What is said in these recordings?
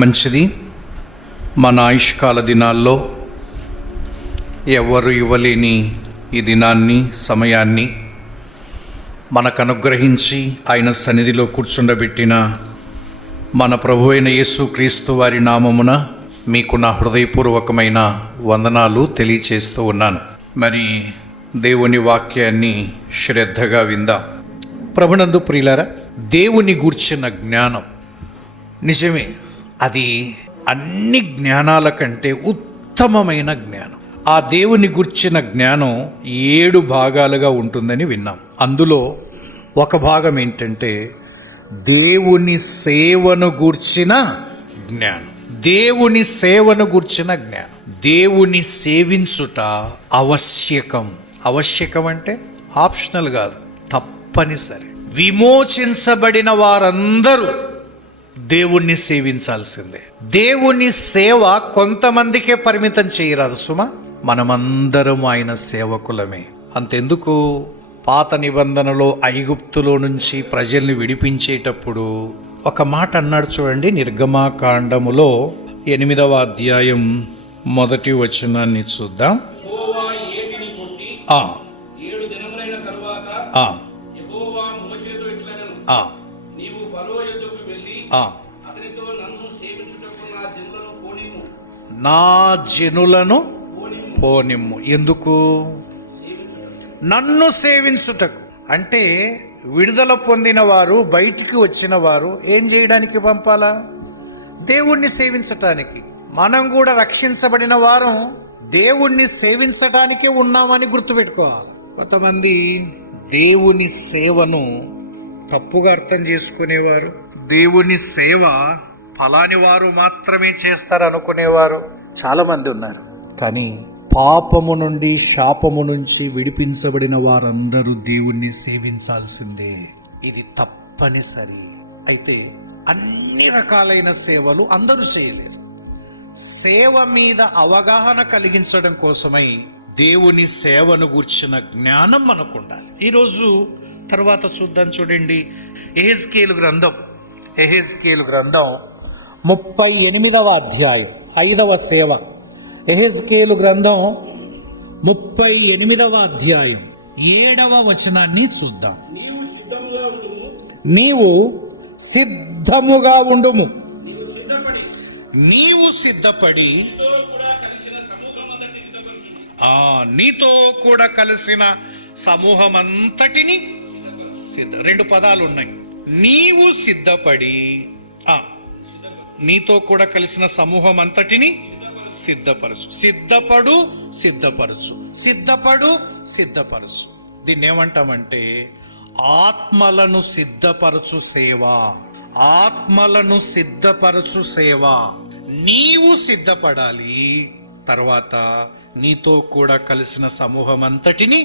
మంచిది. మన ఆయుష్కాల దినాల్లో ఎవరు ఇవ్వలేని ఈ దినాన్ని, సమయాన్ని మనకు అనుగ్రహించి ఆయన సన్నిధిలో కూర్చుండబెట్టిన మన ప్రభు అయిన యేసుక్రీస్తు వారి నామమున మీకు నా హృదయపూర్వకమైన వందనాలు తెలియచేస్తూ ఉన్నాను. మరి దేవుని వాక్యాన్ని శ్రద్ధగా విందాం. ప్రభునందు ప్రియులారా, దేవుని గూర్చిన జ్ఞానం నిజమే, అది అన్ని జ్ఞానాల కంటే ఉత్తమమైన జ్ఞానం. ఆ దేవుని గూర్చిన జ్ఞానం 7 భాగాలుగా ఉంటుందని విన్నాం. అందులో ఒక భాగం ఏంటంటే దేవుని సేవను గూర్చిన జ్ఞానం. దేవుని సేవను గూర్చిన జ్ఞానం. దేవుని సేవించుట ఆవశ్యకం. ఆవశ్యకం అంటే ఆప్షనల్ కాదు, తప్పనిసరి. విమోచించబడిన వారందరూ దేవుణ్ణి సేవించాల్సిందే. దేవుని సేవ కొంతమందికే పరిమితం చేయరాదు సుమా. మనమందరం ఆయన సేవకులమే. అంతెందుకు, పాత నిబంధనలో ఐగుప్తులో నుంచి ప్రజల్ని విడిపించేటప్పుడు ఒక మాట అన్నాడు చూడండి. నిర్గమాకాండములో 8వ అధ్యాయం 1వ వచనాన్ని చూద్దాం. నా జనులను పోనిమ్ము. ఎందుకు? నన్ను సేవించుటకు. అంటే విడుదల పొందిన వారు, బయటికి వచ్చిన వారు ఏం చేయడానికి పంపాలా? దేవుణ్ణి సేవించటానికి. మనం కూడా రక్షించబడిన వారం దేవుణ్ణి సేవించటానికే ఉన్నామని గుర్తుపెట్టుకోవాలి. కొంతమంది దేవుని సేవను తప్పుగా అర్థం చేసుకునేవారు. దేవుని సేవ ఫలాని వారు మాత్రమే చేస్తారు అనుకునేవారు చాలా మంది ఉన్నారు. కానీ పాపము నుండి, శాపము నుంచి విడిపించబడిన వారందరూ దేవుణ్ణి సేవించాల్సిందే. ఇది తప్పనిసరి. అయితే అన్ని రకాలైన సేవలు అందరూ చేయలేరు. సేవ మీద అవగాహన కలిగించడం కోసమై దేవుని సేవను గూర్చిన జ్ఞానం మనకు ఉండాలి. ఈరోజు తర్వాత చూద్దాం. చూడండి, యెహెజ్కేలు గ్రంథం 38వ అధ్యాయం 5వ సేవ. యెహెజ్కేలు గ్రంథం 38వ అధ్యాయం 7వ వచనాన్ని చూద్దాం. నీవు సిద్ధముగా ఉండుము. నీవు సిద్ధపడి నీతో కూడా కలిసిన సమూహమంతటిని సిద్ధ. 2 పదాలు ఉన్నాయి. నీవు సిద్ధపడి, నీతో కూడా కలిసిన సమూహం అంతటిని సిద్ధపరచు. సిద్ధపడు, సిద్ధపరచు. సిద్ధపడు, సిద్ధపరచు. దీన్ని ఏమంటామంటే ఆత్మలను సిద్ధపరచు సేవ. ఆత్మలను సిద్ధపరచు సేవ. నీవు సిద్ధపడాలి, తర్వాత నీతో కూడా కలిసిన సమూహం అంతటిని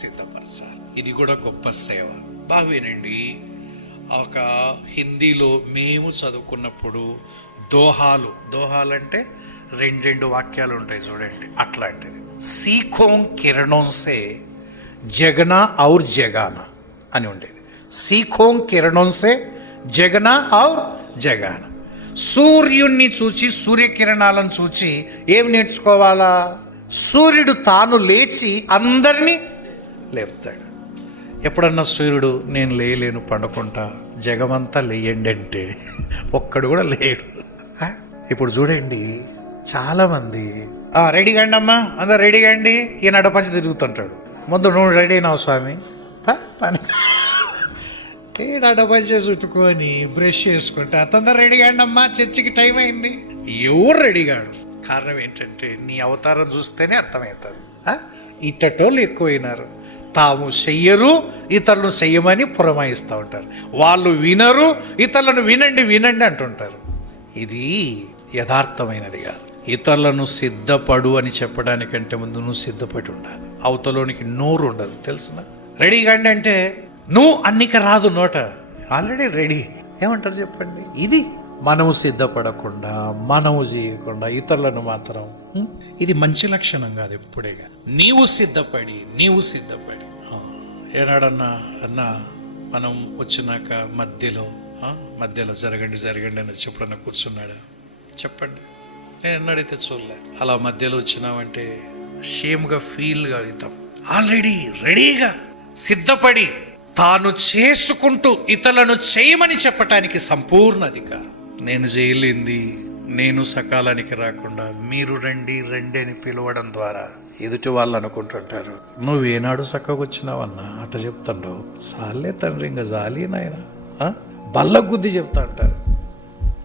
సిద్ధపరచాలి. ఇది కూడా గొప్ప సేవ. బాగా వినండి. ఒక హిందీలో మేము చదువుకున్నప్పుడు దోహాలు అంటే 2 వాక్యాలు ఉంటాయి చూడండి, అట్లాంటిది. సీఖోం కిరణోం సే జగనా ఔర్ జగానా అని ఉండేది. సీఖోం కిరణోం సే జగనా ఔర్ జగానా. సూర్యుణ్ణి చూచి, సూర్యకిరణాలను చూచి ఏం నేర్చుకోవాలా? సూర్యుడు తాను లేచి అందరినీ లేపుతాడు. ఎప్పుడన్నా సూర్యుడు నేను లేయలేను, పండుకుంటా, జగమంతా లేయండి అంటే ఒక్కడు కూడా లేడు. ఇప్పుడు చూడండి, చాలామంది రెడీగా అండి అమ్మా, అందరు రెడీగా అండి, ఈయన అడపంచి తిరుగుతుంటాడు. ముందు నువ్వు రెడీ అయినావు స్వామి, పని ఈయన అడపంచి చుట్టుకొని బ్రష్ చేసుకుంటా తొందర రెడీగా అండి అమ్మా, చర్చికి టైం అయింది. ఎవరు రెడీగాడు? కారణం ఏంటంటే నీ అవతారం చూస్తేనే అర్థమవుతుంది. ఇట్టటోళ్ళు ఎక్కువైనారు. తాము చెయ్యరు, ఇతరులు చెయ్యమని పురమాయిస్తూ ఉంటారు. వాళ్ళు వినరు, ఇతరులను వినండి అంటుంటారు. ఇది యథార్థమైనది కాదు. ఇతరులను సిద్ధపడు అని చెప్పడానికంటే ముందు నువ్వు సిద్ధపడి ఉండాలి. అవతలోనికి నోరు ఉండదు, తెలుసున. రెడీగా అండి అంటే నువ్వు అన్నిక రాదు నోట, ఆల్రెడీ రెడీ. ఏమంటారు చెప్పండి? ఇది మనము సిద్ధపడకుండా, మనము చేయకుండా ఇతరులను మాత్రం, ఇది మంచి లక్షణం కాదు. ఎప్పుడే కానీ నీవు సిద్ధపడి ఏనాడన్నా మనం వచ్చినాక మధ్యలో జరగండి అని చెప్పడన్నా కూర్చున్నాడా? చెప్పండి, నేను ఎన్నడైతే చూడలే. అలా మధ్యలో వచ్చినామంటే షేమ్గా ఫీల్ అవుతాం. ఆల్రెడీ రెడీగా సిద్ధపడి తాను చేసుకుంటూ ఇతరులను చేయమని చెప్పటానికి సంపూర్ణ అధికారం. నేను చేయలేంది, నేను సకాలానికి రాకుండా మీరు రండి రండి అని పిలవడం ద్వారా ఎదుటి వాళ్ళు అనుకుంటుంటారు, నువ్వేనాడు చక్కగా వచ్చినావన్నా అట్లా చెప్తాడు. సాలే తండ్రి, ఇంకా జాలి నాయన, బల్ల గుద్ది చెప్తా అంటారు.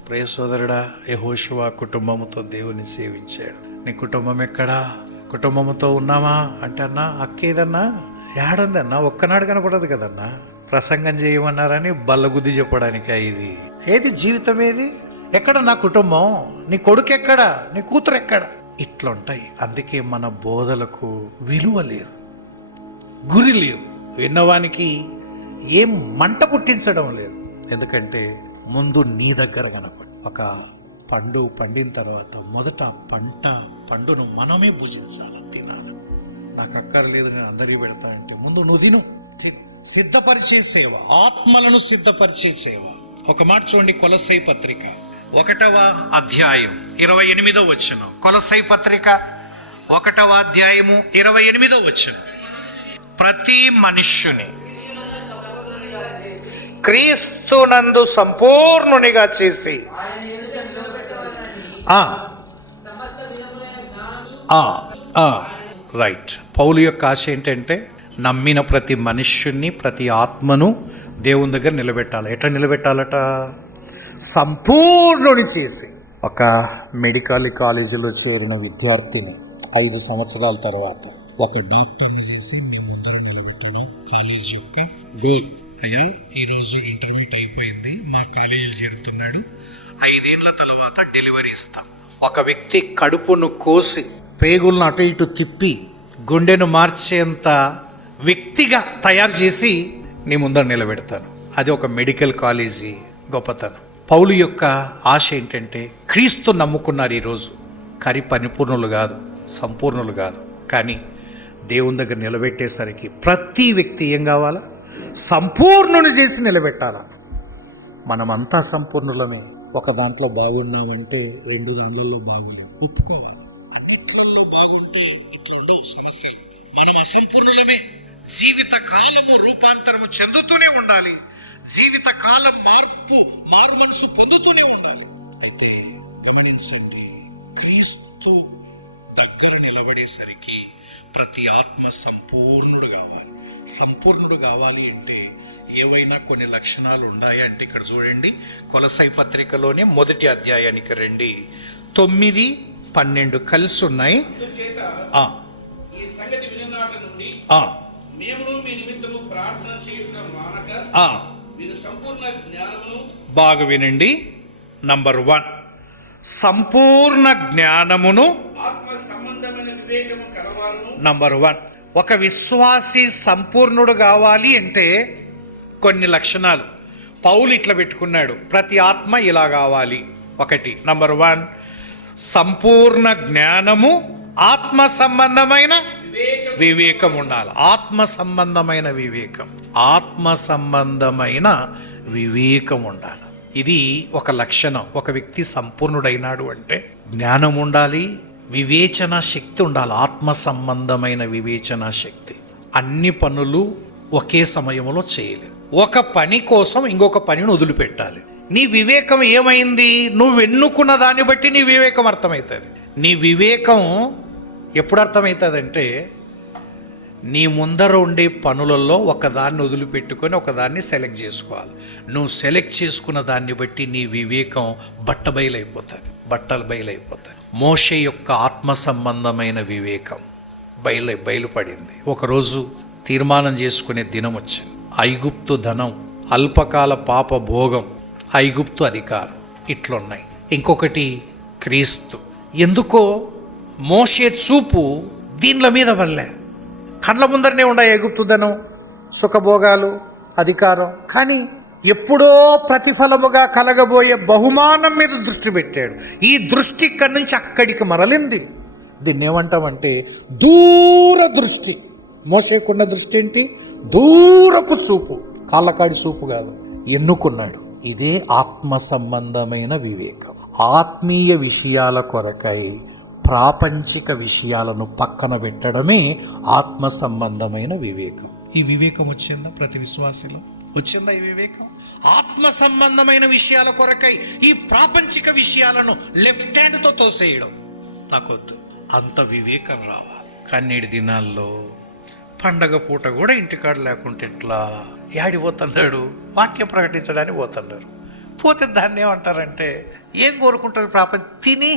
ప్రియ సోదరుడా, యెహోషువ కుటుంబంతో దేవుని సేవించాడు. నీ కుటుంబం ఎక్కడా? కుటుంబంతో ఉన్నామా అంటే, అన్నా అక్కేదన్నా ఏడుంది అన్నా, ఒక్కనాడు కనపడదు కదన్నా. ప్రసంగం చేయమన్నారని బల్లగుద్ది చెప్పడానికి ఇది ఏది జీవితం? ఏది? ఎక్కడ నా కుటుంబం? నీ కొడుకు ఎక్కడ? నీ కూతురు ఎక్కడ? ఇట్లుంటాయి. అందుకే మన బోధలకు విలువ లేదు, గురి లేదు, విన్నవానికి ఏం మంట పుట్టించడం లేదు. ఎందుకంటే ముందు నీ దగ్గర కనపడు. ఒక పండు పండిన తర్వాత మొదట పండును మనమే భుజించాలి, తినాలి. నాకు అక్కర్లేదు, నేను అందరికీ పెడతా అంటే ముందు నువ్వు తిను. సిద్ధపరిచే సేవ, ఆత్మలను సిద్ధపరిచే సేవ. ఒక మాట చూడండి, కొలస్సై పత్రిక 1వ అధ్యాయం 28వ వచనం. కొలస్సై పత్రిక 1వ అధ్యాయము 28వ వచనం. ప్రతి మనుష్యుని క్రీస్తునందు సంపూర్ణునిగా చేసి రైట్. పౌలు యొక్క ఆశ ఏంటంటే నమ్మిన ప్రతి మనుష్యుణ్ణి, ప్రతి ఆత్మను దేవుని దగ్గర నిలబెట్టాలి. ఎట్లా నిలబెట్టాలట? సంపూర్ణుని చేసి. ఒక మెడికల్ కాలేజీలో చేరిన విద్యార్థిని 5 సంవత్సరాల తర్వాత ఒక డాక్టర్ని చేసి నీ ముందర నిలబెట్టడం కాలేజ్ యొక్క గోల్. అయ్యా, ఈరోజు ఇంటర్వ్యూట్ అయిపోయింది, మా కాలేజీలో చేరుతున్నాడు, 5 ఏళ్ల తర్వాత డెలివరీ ఇస్తాం. ఒక వ్యక్తి కడుపును కోసి పేగులను అటు ఇటు తిప్పి గుండెను మార్చేంత వ్యక్తిగా తయారు చేసి నీ ముందర నిలబెడతాను. అది ఒక మెడికల్ కాలేజీ గొప్పతనం. పౌలు యొక్క ఆశ ఏంటంటే క్రీస్తు నమ్ముకున్నారు ఈరోజు, కానీ పరిపూర్ణులు కాదు, సంపూర్ణులు కాదు. కానీ దేవుని దగ్గర నిలబెట్టేసరికి ప్రతి వ్యక్తి ఏం కావాలా? సంపూర్ణుని చేసి నిలబెట్టాలా. మనమంతా సంపూర్ణులమే. ఒక దాంట్లో బాగున్నామంటే 2 దాంట్లో బాగున్నాం, ఒప్పుకోవాలి. అన్నిట్లలో బాగుంటే ఇట్లా ఉండవు సమస్యలు. మనం అసంపూర్ణులమే. జీవిత కాలము రూపాంతరము చెందుతూనే ఉండాలి. జీవిత కాలం మారు మనసు పొందుతూనే ఉండాలి. అయితే గమనించండి, క్రీస్తు దగ్గర నిలబడేసరికి ప్రతి ఆత్మ సంపూర్ణుడు కావాలి. సంపూర్ణుడు కావాలి అంటే ఏవైనా కొన్ని లక్షణాలు ఉన్నాయా అంటే ఇక్కడ చూడండి, కొలస్సై పత్రికలోనే 1వ అధ్యాయానికి రండి. 9, 12 కలిసి ఉన్నాయి. బాగా వినండి. నంబర్ 1, సంపూర్ణ జ్ఞానమును. నంబర్ 1, ఒక విశ్వాసి సంపూర్ణుడు కావాలి అంటే కొన్ని లక్షణాలు పౌలు ఇట్లా పెట్టుకున్నాడు. ప్రతి ఆత్మ ఇలా కావాలి. 1, నంబర్ 1, సంపూర్ణ జ్ఞానము, ఆత్మ సంబంధమైన వివేకం ఉండాలి. ఆత్మ సంబంధమైన వివేకం, ఆత్మ సంబంధమైన వివేకం ఉండాలి. ఇది ఒక లక్షణం. ఒక వ్యక్తి సంపూర్ణుడైనాడు అంటే జ్ఞానం ఉండాలి, వివేచన శక్తి ఉండాలి. ఆత్మ సంబంధమైన వివేచన శక్తి. అన్ని పనులు ఒకే సమయంలో చేయలేవు. ఒక పని కోసం ఇంకొక పనిని వదిలిపెట్టాలి. నీ వివేకం ఏమైంది? నువ్వు ఎన్నుకున్న దాన్ని బట్టి నీ వివేకం అర్థమవుతుంది. నీ వివేకం ఎప్పుడు అర్థమవుతుందంటే నీ ముందర ఉండే పనులలో ఒకదాన్ని వదిలిపెట్టుకొని ఒకదాన్ని సెలెక్ట్ చేసుకోవాలి. నువ్వు సెలెక్ట్ చేసుకున్న దాన్ని బట్టి నీ వివేకం బట్టలు బయలైపోతుంది. మోషే యొక్క ఆత్మ సంబంధమైన వివేకం బయలుపడింది. ఒకరోజు తీర్మానం చేసుకునే దినం వచ్చింది. ఐగుప్తు ధనం, అల్పకాల పాప భోగం, ఐగుప్తు అధికారం ఇట్లున్నాయి. ఇంకొకటి క్రీస్తు. ఎందుకో మోషే చూపు దీనిల మీద వల్లే. కండ్ల ముందరనే ఉన్నాయి ఐగుప్తు ధనం, సుఖభోగాలు, అధికారం. కానీ ఎప్పుడో ప్రతిఫలముగా కలగబోయే బహుమానం మీద దృష్టి పెట్టాడు. ఈ దృష్టి ఇక్కడి నుంచి అక్కడికి మరలింది. దీన్ని ఏమంటామంటే దూర దృష్టి. మోషేకున్న దృష్టి ఏంటి? దూరపు చూపు, కాళ్ళకాడి చూపు కాదు. ఎన్నుకున్నాడు. ఇదే ఆత్మ సంబంధమైన వివేకం. ఆత్మీయ విషయాల కొరకై ప్రాపంచిక విషయాలను పక్కన పెట్టడమే ఆత్మ సంబంధమైన వివేకం. ఈ వివేకం వచ్చిందా ప్రతి విశ్వాసిలో? వచ్చిందా ఈ వివేకం? ఆత్మ సంబంధమైన విషయాల కొరకై ఈ ప్రాపంచిక విషయాలను లెఫ్ట్ హ్యాండ్ తో తోసేయడం నాకొద్దు. అంత వివేకం రావాలి. కన్నీటి దినాల్లో పండగ పూట కూడా ఇంటికాడ లేకుంటే ఎట్లా? యాడి పోతున్నాడు? వాక్యం ప్రకటించడానికి పోతున్నారు. పోతే దాన్ని ఏమంటారంటే, ఏం కోరుకుంటారు? తిని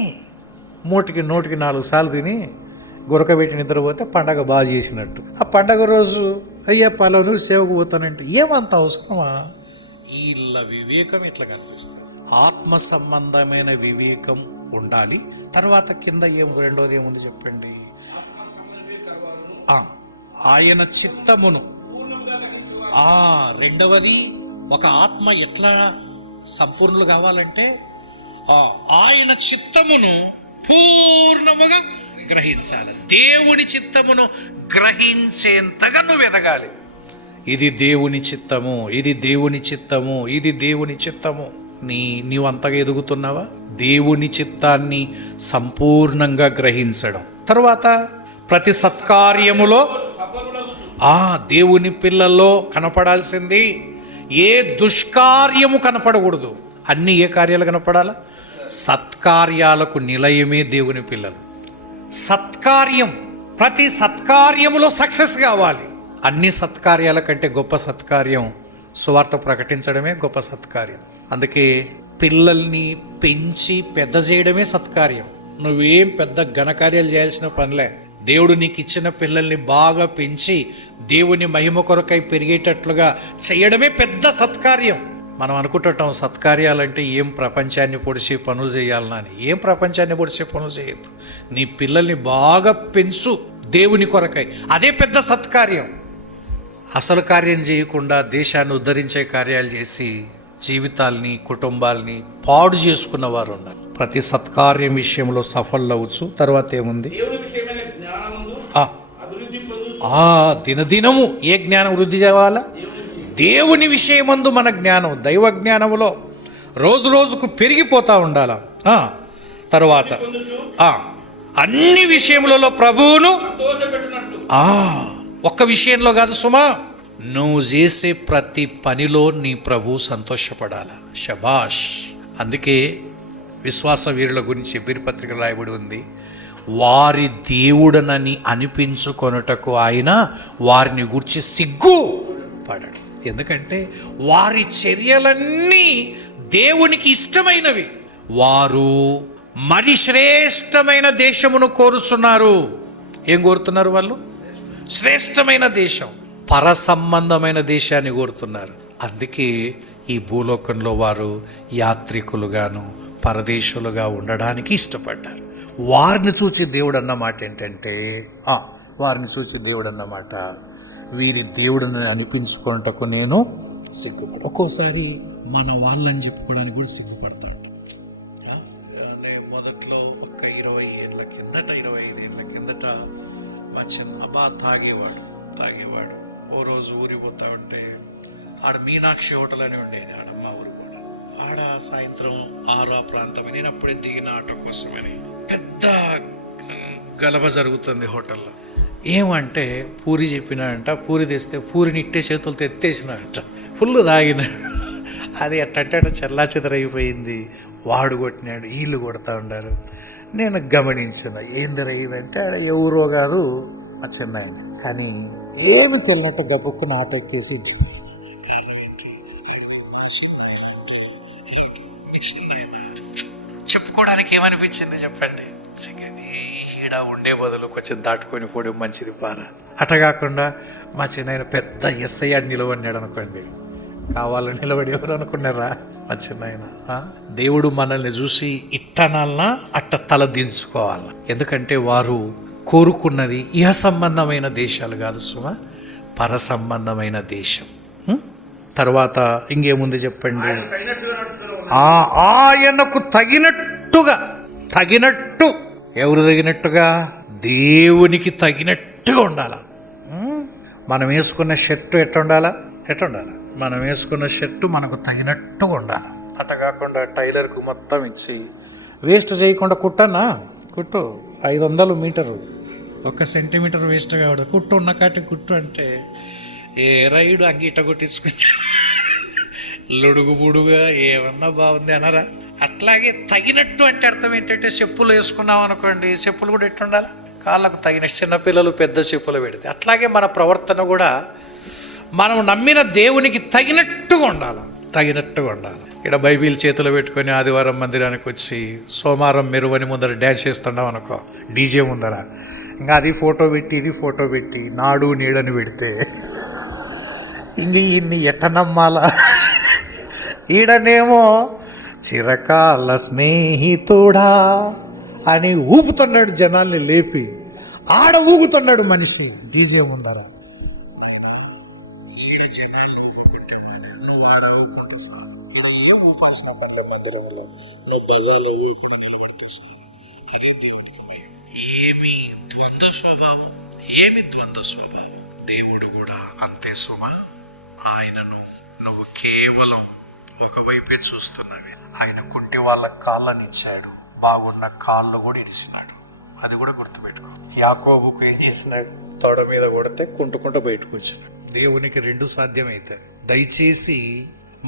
నోటికి 4 సార్లు తిని గురకబెట్టి నిద్రపోతే పండగ బాగా చేసినట్టు. ఆ పండగ రోజు అయ్యా పలాను సేవకు పోతానంటే ఏమంత అవసరమా? వీళ్ళ వివేకం ఇట్లా కనిపిస్తుంది. ఆత్మ సంబంధమైన వివేకం ఉండాలి. తర్వాత కింద రెండోది ఏముంది చెప్పండి? ఆయన చిత్తమును. రెండవది, ఒక ఆత్మ ఎట్లా సంపూర్ణులు కావాలంటే ఆయన చిత్తమును పూర్ణముగా గ్రహించాలి. దేవుని చిత్తమును గ్రహించేంతగా నువ్వు ఎదగాలి. ఇది దేవుని చిత్తము, ఇది దేవుని చిత్తము, ఇది దేవుని చిత్తము. నీవు అంతగా ఎదుగుతున్నావా? దేవుని చిత్తాన్ని సంపూర్ణంగా గ్రహించడం. తర్వాత ప్రతి సత్కార్యములో దేవుని పిల్లల్లో కనపడాల్సింది ఏ దుష్కార్యము కనపడకూడదు. అన్ని ఏ కార్యాలు కనపడాలా? సత్కార్యాలకు నిలయమే దేవుని పిల్లలు. సత్కార్యం, ప్రతి సత్కార్యములో సక్సెస్ కావాలి. అన్ని సత్కార్యాల కంటే గొప్ప సత్కార్యం సువార్త ప్రకటించడమే గొప్ప సత్కార్యం. అందుకే పిల్లల్ని పెంచి పెద్ద చేయడమే సత్కార్యం. నువ్వేం పెద్ద ఘనకార్యాలు చేయాల్సిన పనిలే. దేవుడు నీకు ఇచ్చిన పిల్లల్ని బాగా పెంచి దేవుని మహిమ కొరకై పెరిగేటట్లుగా చేయడమే పెద్ద సత్కార్యం. మనం అనుకుంటుంటాం సత్కార్యాలంటే ఏం ప్రపంచాన్ని పొడిచే పనులు చేయాలని. ఏం ప్రపంచాన్ని పొడిచే పనులు చేయొద్దు. నీ పిల్లల్ని బాగా పెంచు దేవుని కొరకై, అదే పెద్ద సత్కార్యం. అసలు కార్యం చేయకుండా దేశాన్ని ఉద్ధరించే కార్యాలు చేసి జీవితాల్ని కుటుంబాల్ని పాడు చేసుకున్న వారు ఉన్నారు. ప్రతి సత్కార్యం విషయంలో సఫలవచ్చు. తర్వాత ఏముంది? దినదినము ఏ జ్ఞానం వృద్ధి చేయాలా? దేవుని విషయమందు మన జ్ఞానం, దైవ జ్ఞానములో రోజు రోజుకు పెరిగిపోతా ఉండాలా. తర్వాత అన్ని విషయములలో ప్రభువును ఒక్క విషయంలో కాదు సుమా, నువ్వు చేసే ప్రతి పనిలో నీ ప్రభు సంతోషపడాలా. శబాష్. అందుకే విశ్వాస వీరుల గురించి ఎబ్రీ పత్రిక రాయబడి ఉంది, వారి దేవుడనని అనిపించుకొనుటకు ఆయన వారిని గురించి సిగ్గు పడడు. ఎందుకంటే వారి చర్యలన్నీ దేవునికి ఇష్టమైనవి. వారు మరి శ్రేష్టమైన దేశమును కోరుచున్నారు. ఏం కోరుతున్నారు వాళ్ళు? శ్రేష్టమైన దేశం, పర సంబంధమైన దేశాన్ని కోరుతున్నారు. అందుకే ఈ భూలోకంలో వారు యాత్రికులుగాను పరదేశులుగా ఉండడానికి ఇష్టపడ్డారు. వారిని చూసి దేవుడు అన్నమాట ఏంటంటే, వీరి దేవుడిని అనిపించుకున్నటకు నేను సిగ్గుపడ. ఒక్కోసారి మన వాళ్ళని చెప్పుకోవడానికి కూడా సిగ్గుపడతాం. మొదట్లో ఒక 25 ఏళ్ళ కిందట మా చిన్న తాగేవాడు. ఓ రోజు ఊరికి పోతా ఉంటే ఆడ మీనాక్షి హోటల్ అని ఉండేది ఆడ మా ఊరు కూడా. ఆడ సాయంత్రం 6 ప్రాంతం, నేను అప్పుడే దిగిన ఆటో కోసమని పెద్ద గలభ జరుగుతుంది హోటల్లో. ఏమంటే పూరి చెప్పినాడంట, పూరి తెస్తే పూరిని ఇట్టే చేతులతో ఎత్తేసినాడంట, ఫుల్ తాగినాడు. అది అట్టంటే చెల్లాచెదరైపోయింది. వాడు కొట్టినాడు, వీళ్ళు కొడతా ఉన్నారు. నేను గమనించిన ఏందిరా ఇదంటే ఎవరో కాదు మా చిన్నాయన. కానీ ఏమి తెలియనట్టు గబుక్కున ఆటో ఎక్కేసి చెప్పుకోవడానికి ఏమనిపించింది చెప్పండి? ఈడ ఉండే బదులు కొంచెం దాటుకొని పోవడం మంచిది పారా. అట కాకుండా మా చిన్నాయన పెద్ద ఎస్ఐ నిలబడినాడు అనుకోండి, కావాలని నిలబడి ఎవరు అనుకున్నారా? మా చిన్నాయన. దేవుడు మనల్ని చూసి ఇట్టనాలనా అట్ట తల దించుకోవాలన్నా. ఎందుకంటే వారు కోరుకున్నది ఇహ సంబంధమైన దేశాలు కాదు సుమా, పర సంబంధమైన దేశం. తర్వాత ఇంకేముంది చెప్పండి? ఆయనకు తగినట్టు ఎవరు తగినట్టుగా? దేవునికి తగినట్టుగా ఉండాలా. మనం వేసుకున్న షర్టు ఎట్లా ఉండాలా? మనం వేసుకున్న షర్టు మనకు తగినట్టుగా ఉండాలి. అట్ట కాకుండా టైలర్కు మొత్తం ఇచ్చి వేస్ట్ చేయకుండా కుట్టనా కుట్టు 500 మీటరు 1 సెంటీమీటర్ వేస్ట్ కావడం కుట్టు ఉన్న కాటి కుట్టు అంటే ఏ రైడు అంగిట కొట్టించుకుంటా లొడుగు బుడుగా ఏమన్నా బాగుంది అనరా. అట్లాగే తగినట్టు అంటే అర్థం ఏంటంటే చెప్పులు వేసుకున్నాం అనుకోండి, చెప్పులు కూడా ఎట్టుండాలి, కాళ్ళకు తగిన. చిన్నపిల్లలు పెద్ద చెప్పులు పెడితే అట్లాగే మన ప్రవర్తన కూడా మనం నమ్మిన దేవునికి తగినట్టుగా ఉండాలి, తగినట్టుగా ఉండాలి. ఇక్కడ బైబిల్ చేతిలో పెట్టుకొని ఆదివారం మందిరానికి వచ్చి సోమవారం మెరువని ముందర డ్యాన్స్ చేస్తున్నాం అనుకో, డీజే ముందర, ఇంకా అది ఫోటో పెట్టి ఇది ఫోటో పెట్టి నాడు నీడని పెడితే ఇన్ని ఎట్ట నమ్మాలా? ఈడనేమో చిరకాల స్నేహితుడా అని ఊపుతున్నాడు జనాల్ని లేపి, ఆడ ఊగుతున్నాడు మనిషి డీజే ముందర. మందిరంలో నువ్వు బజార్లో ఊపుడు నిలబడితే సార్ అదే దేవుడికి. ఏమి ద్వంద్వ స్వభావం, ఏమి ద్వంద్వ స్వభావం. దేవుడు కూడా అంతే సుమ. ఆయనను నువ్వు కేవలం ఒకవైపే చూస్తున్నవి. ఆయన కుంటి వాళ్ళ కాళ్ళని ఇచ్చాడు, బాగున్న కాళ్ళు కూడా ఇచ్చినాడు. అది కూడా గుర్తుపెట్టుకో. యాకోబుకు ఏం చేసినాడు? తొడ మీద కొడితే కుంటుకుంటూ బయటకు వచ్చినాడు. దేవునికి 2 సాధ్యమైతే. దయచేసి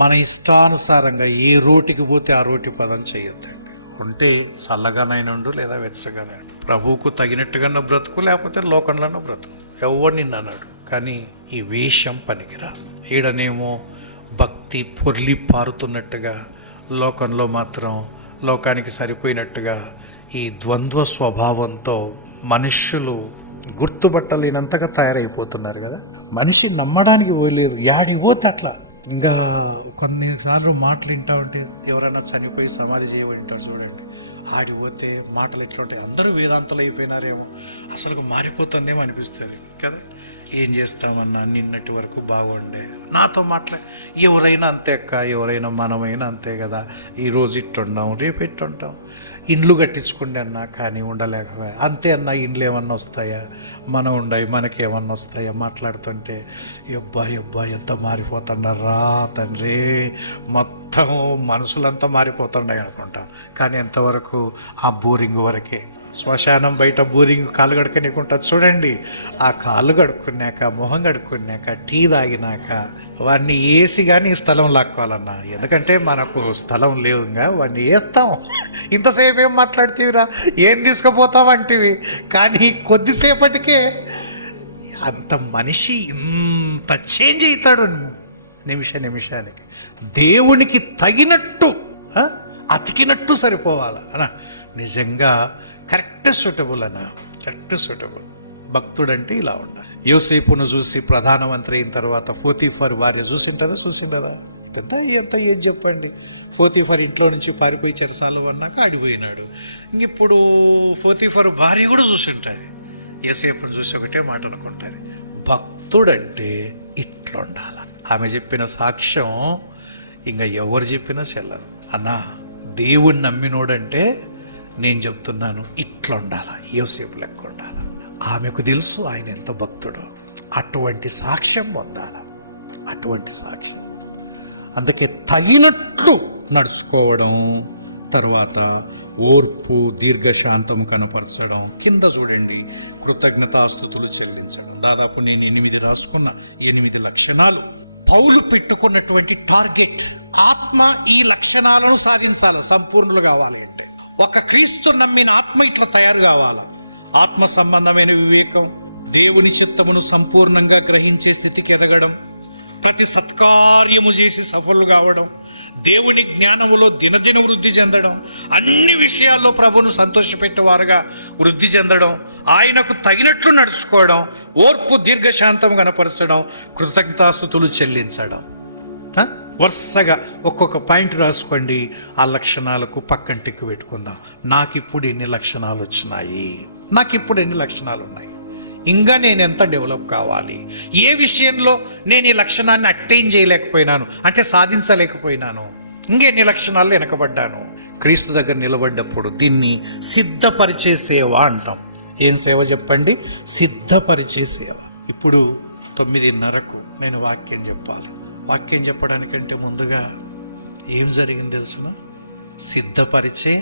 మన ఇష్టానుసారంగా ఏ రోటికి పోతే ఆ రోటి పదం చేయొద్దండి. ఉంటే చల్లగానైనా ఉండు లేదా వెచ్చగానే. ప్రభువుకు తగినట్టుగా బ్రతుకు, లేకపోతే లోకంలోనూ బ్రతుకు. ఎవరు నిన్ను అన్నాడు. కానీ ఈ వేషం పనికిరాదు. ఈడనేమో భక్తి పొర్లి పారుతున్నట్టుగా, లోకంలో మాత్రం లోకానికి సరిపోయినట్టుగా ఈ ద్వంద్వ స్వభావంతో మనుష్యులు గుర్తుపట్టలేనంతగా తయారైపోతున్నారు కదా. మనిషి నమ్మడానికి పోలేదు, యాడికి పోతే అట్లా. ఇంకా కొన్నిసార్లు మాటలు వింటా ఉంటే ఎవరైనా చనిపోయి సమాధి చేయబడింటారు చూడండి, ఆడికి పోతే మాటలు ఎట్లా ఉంటాయి. అందరూ వేదాంతలు అయిపోయినారేమో, అసలు మారిపోతుందేమో అనిపిస్తుంది కదా. ఏం చేస్తామన్నా, నిన్నటి వరకు బాగుండే నాతో ఎవరైనా అంతే అక్క, ఎవరైనా మనమైనా అంతే కదా. ఈరోజు ఇట్టుంటాం, రేపు ఇట్టుంటాం. ఇండ్లు కట్టించుకుంటే అన్నా కానీ ఉండలేకపోయా, అంతే అన్నా. ఇండ్లు ఏమన్నా వస్తాయా, మనం ఉండయి మనకేమన్నా వస్తాయా? మాట్లాడుతుంటే ఎబ్బా ఎంత మారిపోతుండరా తండ్రి, మొత్తం మనుషులంతా మారిపోతుండే అనుకుంటాం. కానీ ఎంతవరకు ఆ బోరింగ్ వరకే. శ్మశానం బయట బోరింగ్ కాళ్ళు కడుక్కునేకుంటా చూడండి. ఆ కాళ్ళు కడుక్కున్నాక, మొహం కడుక్కున్నాక, టీ తాగినాక వాడిని వేసి కానీ స్థలం లాక్కోవాలన్నా. ఎందుకంటే మనకు స్థలం లేదుగా, వాడిని వేస్తాం. ఇంతసేపు ఏం మాట్లాడుతీవిరా, ఏం తీసుకుపోతావంటివి. కానీ కొద్దిసేపటికే అంత మనిషి ఇంత చేంజ్ అవుతాడు నిమిషానికి. దేవునికి తగినట్టు అతికినట్టు సరిపోవాలి అన్న. నిజంగా కరెక్ట్ సూటబుల్ అన్న, కరెక్ట్ సూటబుల్. భక్తుడంటే ఇలా ఉండాలి. యోసేపును చూసి ప్రధానమంత్రి అయిన తర్వాత పోతీఫర్ భార్య చూసిండదా? ఎంత ఏం చెప్పండి. పోతీఫర్ ఇంట్లో నుంచి పారిపోయి చెరసాలలో అన్నాక ఆడిపోయినాడు. ఇప్పుడు పోతీఫర్ భార్య కూడా చూసింటాయి. యోసేపును చూసి ఒకటే మాట అనుకుంటారు, భక్తుడంటే ఇట్లుండాల. ఆమె చెప్పిన సాక్ష్యం ఇంకా ఎవరు చెప్పినా చెల్లరు. అన్నా, దేవుణ్ణి నమ్మినోడంటే నేను చెప్తున్నాను ఇట్లుండాల, యోసేపు లెక్క ఉండాల. ఆమెకు తెలుసు ఆయన ఎంత భక్తుడో. అటువంటి సాక్ష్యం పొందాల, అటువంటి సాక్ష్యం. అందుకే తగినట్లు నడుచుకోవడం, తర్వాత ఓర్పు దీర్ఘశాంతం కనపరచడం. కింద చూడండి, కృతజ్ఞతాస్తుతులు చెల్లించడం. దాదాపు నేను 8 రాసుకున్న 8 లక్షణాలు. పౌలు పెట్టుకున్నటువంటి టార్గెట్, ఆత్మ ఈ లక్షణాలను సాధించాలి, సంపూర్ణులు కావాలి అంటే. ఒక క్రీస్తు నమ్మిన ఆత్మ ఇట్లా తయారు కావాలి. ఆత్మ సంబంధమైన వివేకం, దేవుని చిత్తమును సంపూర్ణంగా గ్రహించే స్థితికి ఎదగడం, ప్రతి సత్కార్యము చేసి సఫలు కావడం, దేవుని జ్ఞానములో దినదిన వృద్ధి చెందడం, అన్ని విషయాల్లో ప్రభువును సంతోషపెట్టేవారుగా వృద్ధి చెందడం, ఆయనకు తగినట్లు నడుచుకోవడం, ఓర్పు దీర్ఘశాంతం కనపరచడం, కృతజ్ఞతాస్తుతులు చెల్లించడం. వరుసగా ఒక్కొక్క పాయింట్ రాసుకోండి. ఆ లక్షణాలకు పక్కన టిక్కు పెట్టుకుందాం. నాకిప్పుడు ఎన్ని లక్షణాలు వచ్చినాయి, నాకిప్పుడు ఎన్ని లక్షణాలు ఉన్నాయి, ఇంకా నేను ఎంత డెవలప్ కావాలి, ఏ విషయంలో నేను ఈ లక్షణాన్ని అట్టైన్ చేయలేకపోయినాను, అంటే సాధించలేకపోయినాను, ఇంకెన్ని లక్షణాలు వెనకబడ్డాను. క్రీస్తు దగ్గర నిలబడ్డప్పుడు దీన్ని సిద్ధపరిచే సేవ అంటాం. ఏం సేవ చెప్పండి? సిద్ధపరిచే సేవ. ఇప్పుడు 9:30కు నేను వాక్యం చెప్పాలి. వాక్యం చెప్పడానికంటే ముందుగా ఏం జరిగింది తెలుసిన? సిద్ధపరిచే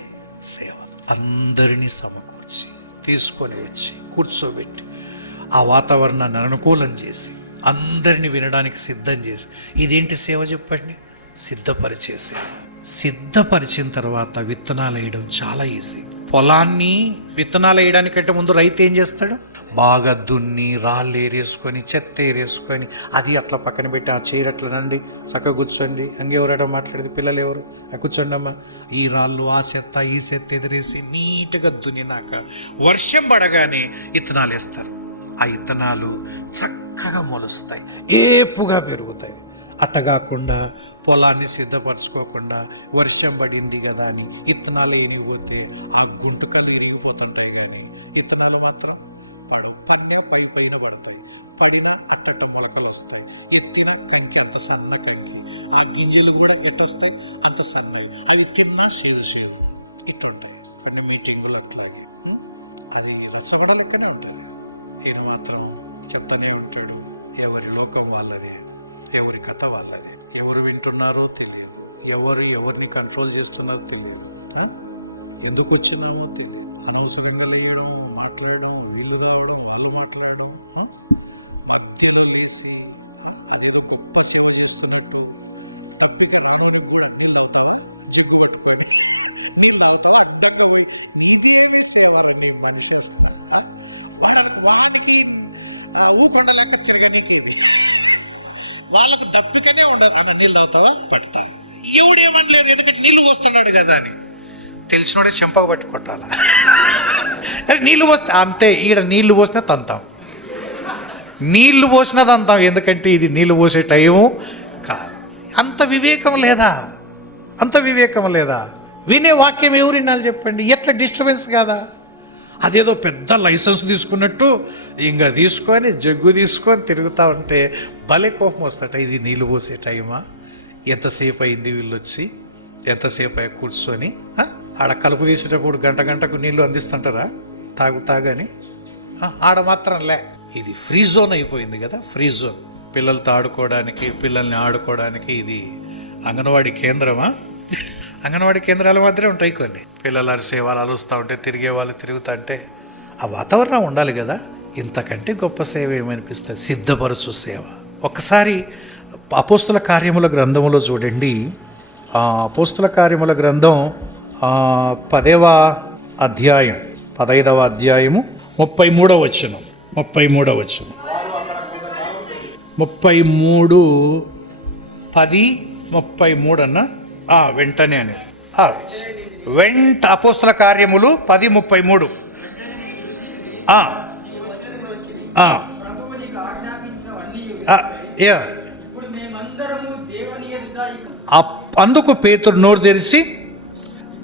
సేవ. అందరినీ సమకూర్చి తీసుకొని వచ్చి కూర్చోబెట్టి ఆ వాతావరణాన్ని అనుకూలం చేసి అందరినీ వినడానికి సిద్ధం చేసి, ఇదేంటి సేవ చెప్పండి? సిద్ధపరిచే సేవ. సిద్ధపరిచిన తర్వాత విత్తనాలు వేయడం చాలా ఈజీ. పొలాన్ని విత్తనాలు వేయడానికంటే ముందు రైతు ఏం చేస్తాడు? బాగా దున్ని రాళ్ళు ఏరేసుకొని చెత్త ఏరేసుకొని అది అట్లా పక్కన పెట్టి, ఆ చైర్ అట్లనండి, చక్కగా కూర్చోండి, అంగెవరడం మాట్లాడేది, పిల్లలు ఎవరు, కూర్చోండి అమ్మా, ఈ రాళ్ళు ఆ చెత్త ఈ చెత్త ఎదిరేసి నీట్గా దున్నినాక వర్షం పడగానే విత్తనాలు వేస్తారు. ఆ విత్తనాలు చక్కగా మొలుస్తాయి, ఏపుగా పెరుగుతాయి. అట్టగాకుండా పొలాన్ని సిద్ధపరచుకోకుండా వర్షం పడింది కదా అని విత్తనాలు వేయనిపోతే ఆ గుంటుకలు ఎరిగిపోతుంటాయి. కానీ విత్తనాలు మాత్రం పైన పడతాయి, పడిన అట్టట మొలకలు వస్తాయి, ఎత్తిన కంకి అంత సన్న కంకి, ఆ గింజలు కూడా ఎట్టొస్తాయి అంత సన్నవి, అవి తిన్నా షేవు ఇట్టుంటాయి. కొన్ని మీటింగులు అట్లాగే అది రసగొడ లెక్కనే ఉంటాయి. నేను మాత్రం చెప్తానే ఉంటాడు, ఎవరి లోకం వాళ్ళది, ఎవరి కథ వాళ్ళది, ఎవరు వింటున్నారో తెలియదు, ఎవరిని కంట్రోల్ చేస్తున్నారో తెలియదు, ఎందుకు వచ్చినారో తెలియదు. అనవసరంగా మాట్లాడడం, వీళ్ళు రావడం, వాళ్ళు మాట్లాడడం, భక్తిలో లేచి ఏదో గొప్ప సేవ చేస్తున్నట్టు డబ్బుకి మనం కూడా వెళ్తాం, జిగ్గు పట్టుకొని నీళ్ళంతా అడ్డంగా పోయి నీదేమి సేవ అండి మనిషి వానికి ఊకొండలాక తిరగనీకేది, వాళ్ళకి దప్పికనే ఉండదు. అన్న నీళ్ళు తాగుతావా పడతా, ఎవడేమనలేరు, ఎందుకంటే నీళ్ళు వస్తున్నాడు కదా అని తెలిసినోడే చెంపగా పట్టి కొట్టాలా. నీళ్లు పోస్తే అంతే, ఈడ నీళ్లు పోసినా తంతాం, నీళ్లు పోసినా తంతాం, ఎందుకంటే ఇది నీళ్లు పోసే టైము కాదు. అంత వివేకం లేదా? అంత వివేకం లేదా? వినే వాక్యం ఎవరు వినాలి చెప్పండి? ఎట్లా డిస్టర్బెన్స్ కాదా? అదేదో పెద్ద లైసెన్స్ తీసుకున్నట్టు ఇంకా తీసుకొని జగ్గు తీసుకొని తిరుగుతూ ఉంటే భలే కోపం వస్తట. ఇది నీళ్ళు పోసే టైమా? ఎంతసేపు అయింది వీళ్ళు వచ్చి, ఎంతసేపు అయ్యి కూర్చొని ఆడ కలుపు తీసేటప్పుడు గంటకు నీళ్లు అందిస్తుంటారా తాగని? ఆడ మాత్రం లే. ఇది ఫ్రీ జోన్ అయిపోయింది కదా, ఫ్రీ జోన్. పిల్లలతో ఆడుకోవడానికి, పిల్లల్ని ఆడుకోవడానికి ఇది అంగన్వాడీ కేంద్రమా? అంగన్వాడీ కేంద్రాల మాత్రమే ఉంటాయి కొన్ని. పిల్లలు అరిసే వాళ్ళు అలుస్తూ ఉంటే, తిరిగే వాళ్ళు తిరుగుతూ ఉంటే ఆ వాతావరణం ఉండాలి కదా. ఇంతకంటే గొప్ప సేవ ఏమనిపిస్తుంది? సిద్ధపరచు సేవ. ఒకసారి అపోస్తుల కార్యముల గ్రంథములో చూడండి. అపోస్తుల కార్యముల గ్రంథం 10వ అధ్యాయం 15వ అధ్యాయము 33వ వచనం 33 అన్న వెంటనే అని అపోస్తుల కార్యములు 10:33. అందుకు పేతురు నోరు తెరిచి,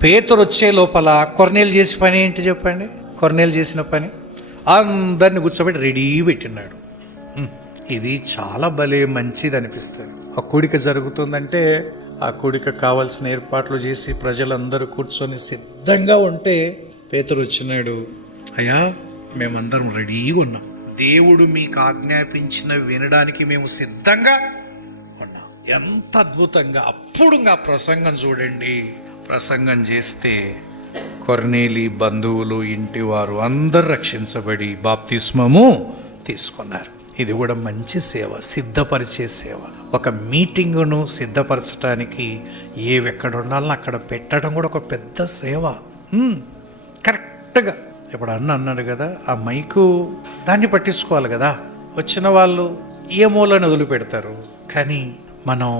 పేతురు వచ్చే లోపల కొర్నేలు చేసే పని ఏంటి చెప్పండి? కొర్నేలు చేసిన పని అందరిని కూర్చోబెట్టి రెడీ పెట్టినాడు. ఇది చాలా భలే మంచిది అనిపిస్తుంది. ఆ కూడిక జరుగుతుందంటే ఆ కూడిక కావాల్సిన ఏర్పాట్లు చేసి ప్రజలందరూ కూర్చొని సిద్ధంగా ఉంటే పేతురు వచ్చినాడు. అయ్యా, మేమందరం రెడీగా ఉన్నాం, దేవుడు మీకు ఆజ్ఞాపించిన వినడానికి మేము సిద్ధంగా ఉన్నాం. ఎంత అద్భుతంగా! అప్పుడు ప్రసంగం చూడండి. ప్రసంగం చేస్తే కొర్నేలి బంధువులు, ఇంటివారు అందరు రక్షించబడి బాప్తిస్మము తీసుకున్నారు. ఇది కూడా మంచి సేవ, సిద్ధపరిచే సేవ. ఒక మీటింగును సిద్ధపరచడానికి ఎక్కడ ఉండాలని అక్కడ పెట్టడం కూడా ఒక పెద్ద సేవ. కరెక్ట్గా ఇప్పుడు అన్నాడు కదా, ఆ మైకు దాన్ని పట్టించుకోవాలి కదా. వచ్చిన వాళ్ళు ఏ మూలని వదిలిపెడతారు, కానీ మనం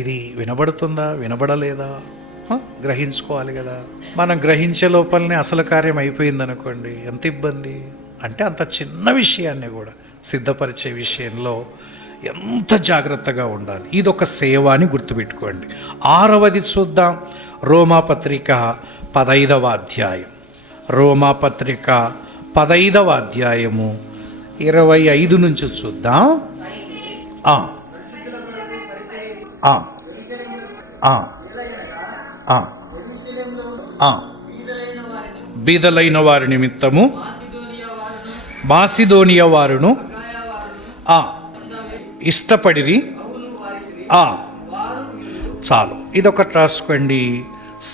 ఇది వినబడుతుందా వినబడలేదా గ్రహించుకోవాలి కదా. మనం గ్రహించే లోపలనే అసలు కార్యం అయిపోయిందనుకోండి, ఎంత ఇబ్బంది. అంటే అంత చిన్న విషయాన్ని కూడా సిద్ధపరిచే విషయంలో ఎంత జాగ్రత్తగా ఉండాలి. ఇదొక సేవ అని గుర్తుపెట్టుకోండి. 6వది చూద్దాం. రోమాపత్రిక 15వ అధ్యాయం. రోమాపత్రిక 15వ అధ్యాయము 25 నుంచి చూద్దాం. బీదలైన వారి నిమిత్తము మాసిదోనియా వారును ఇష్టపడిరి. చాలు, ఇదొకటి రాసుకోండి.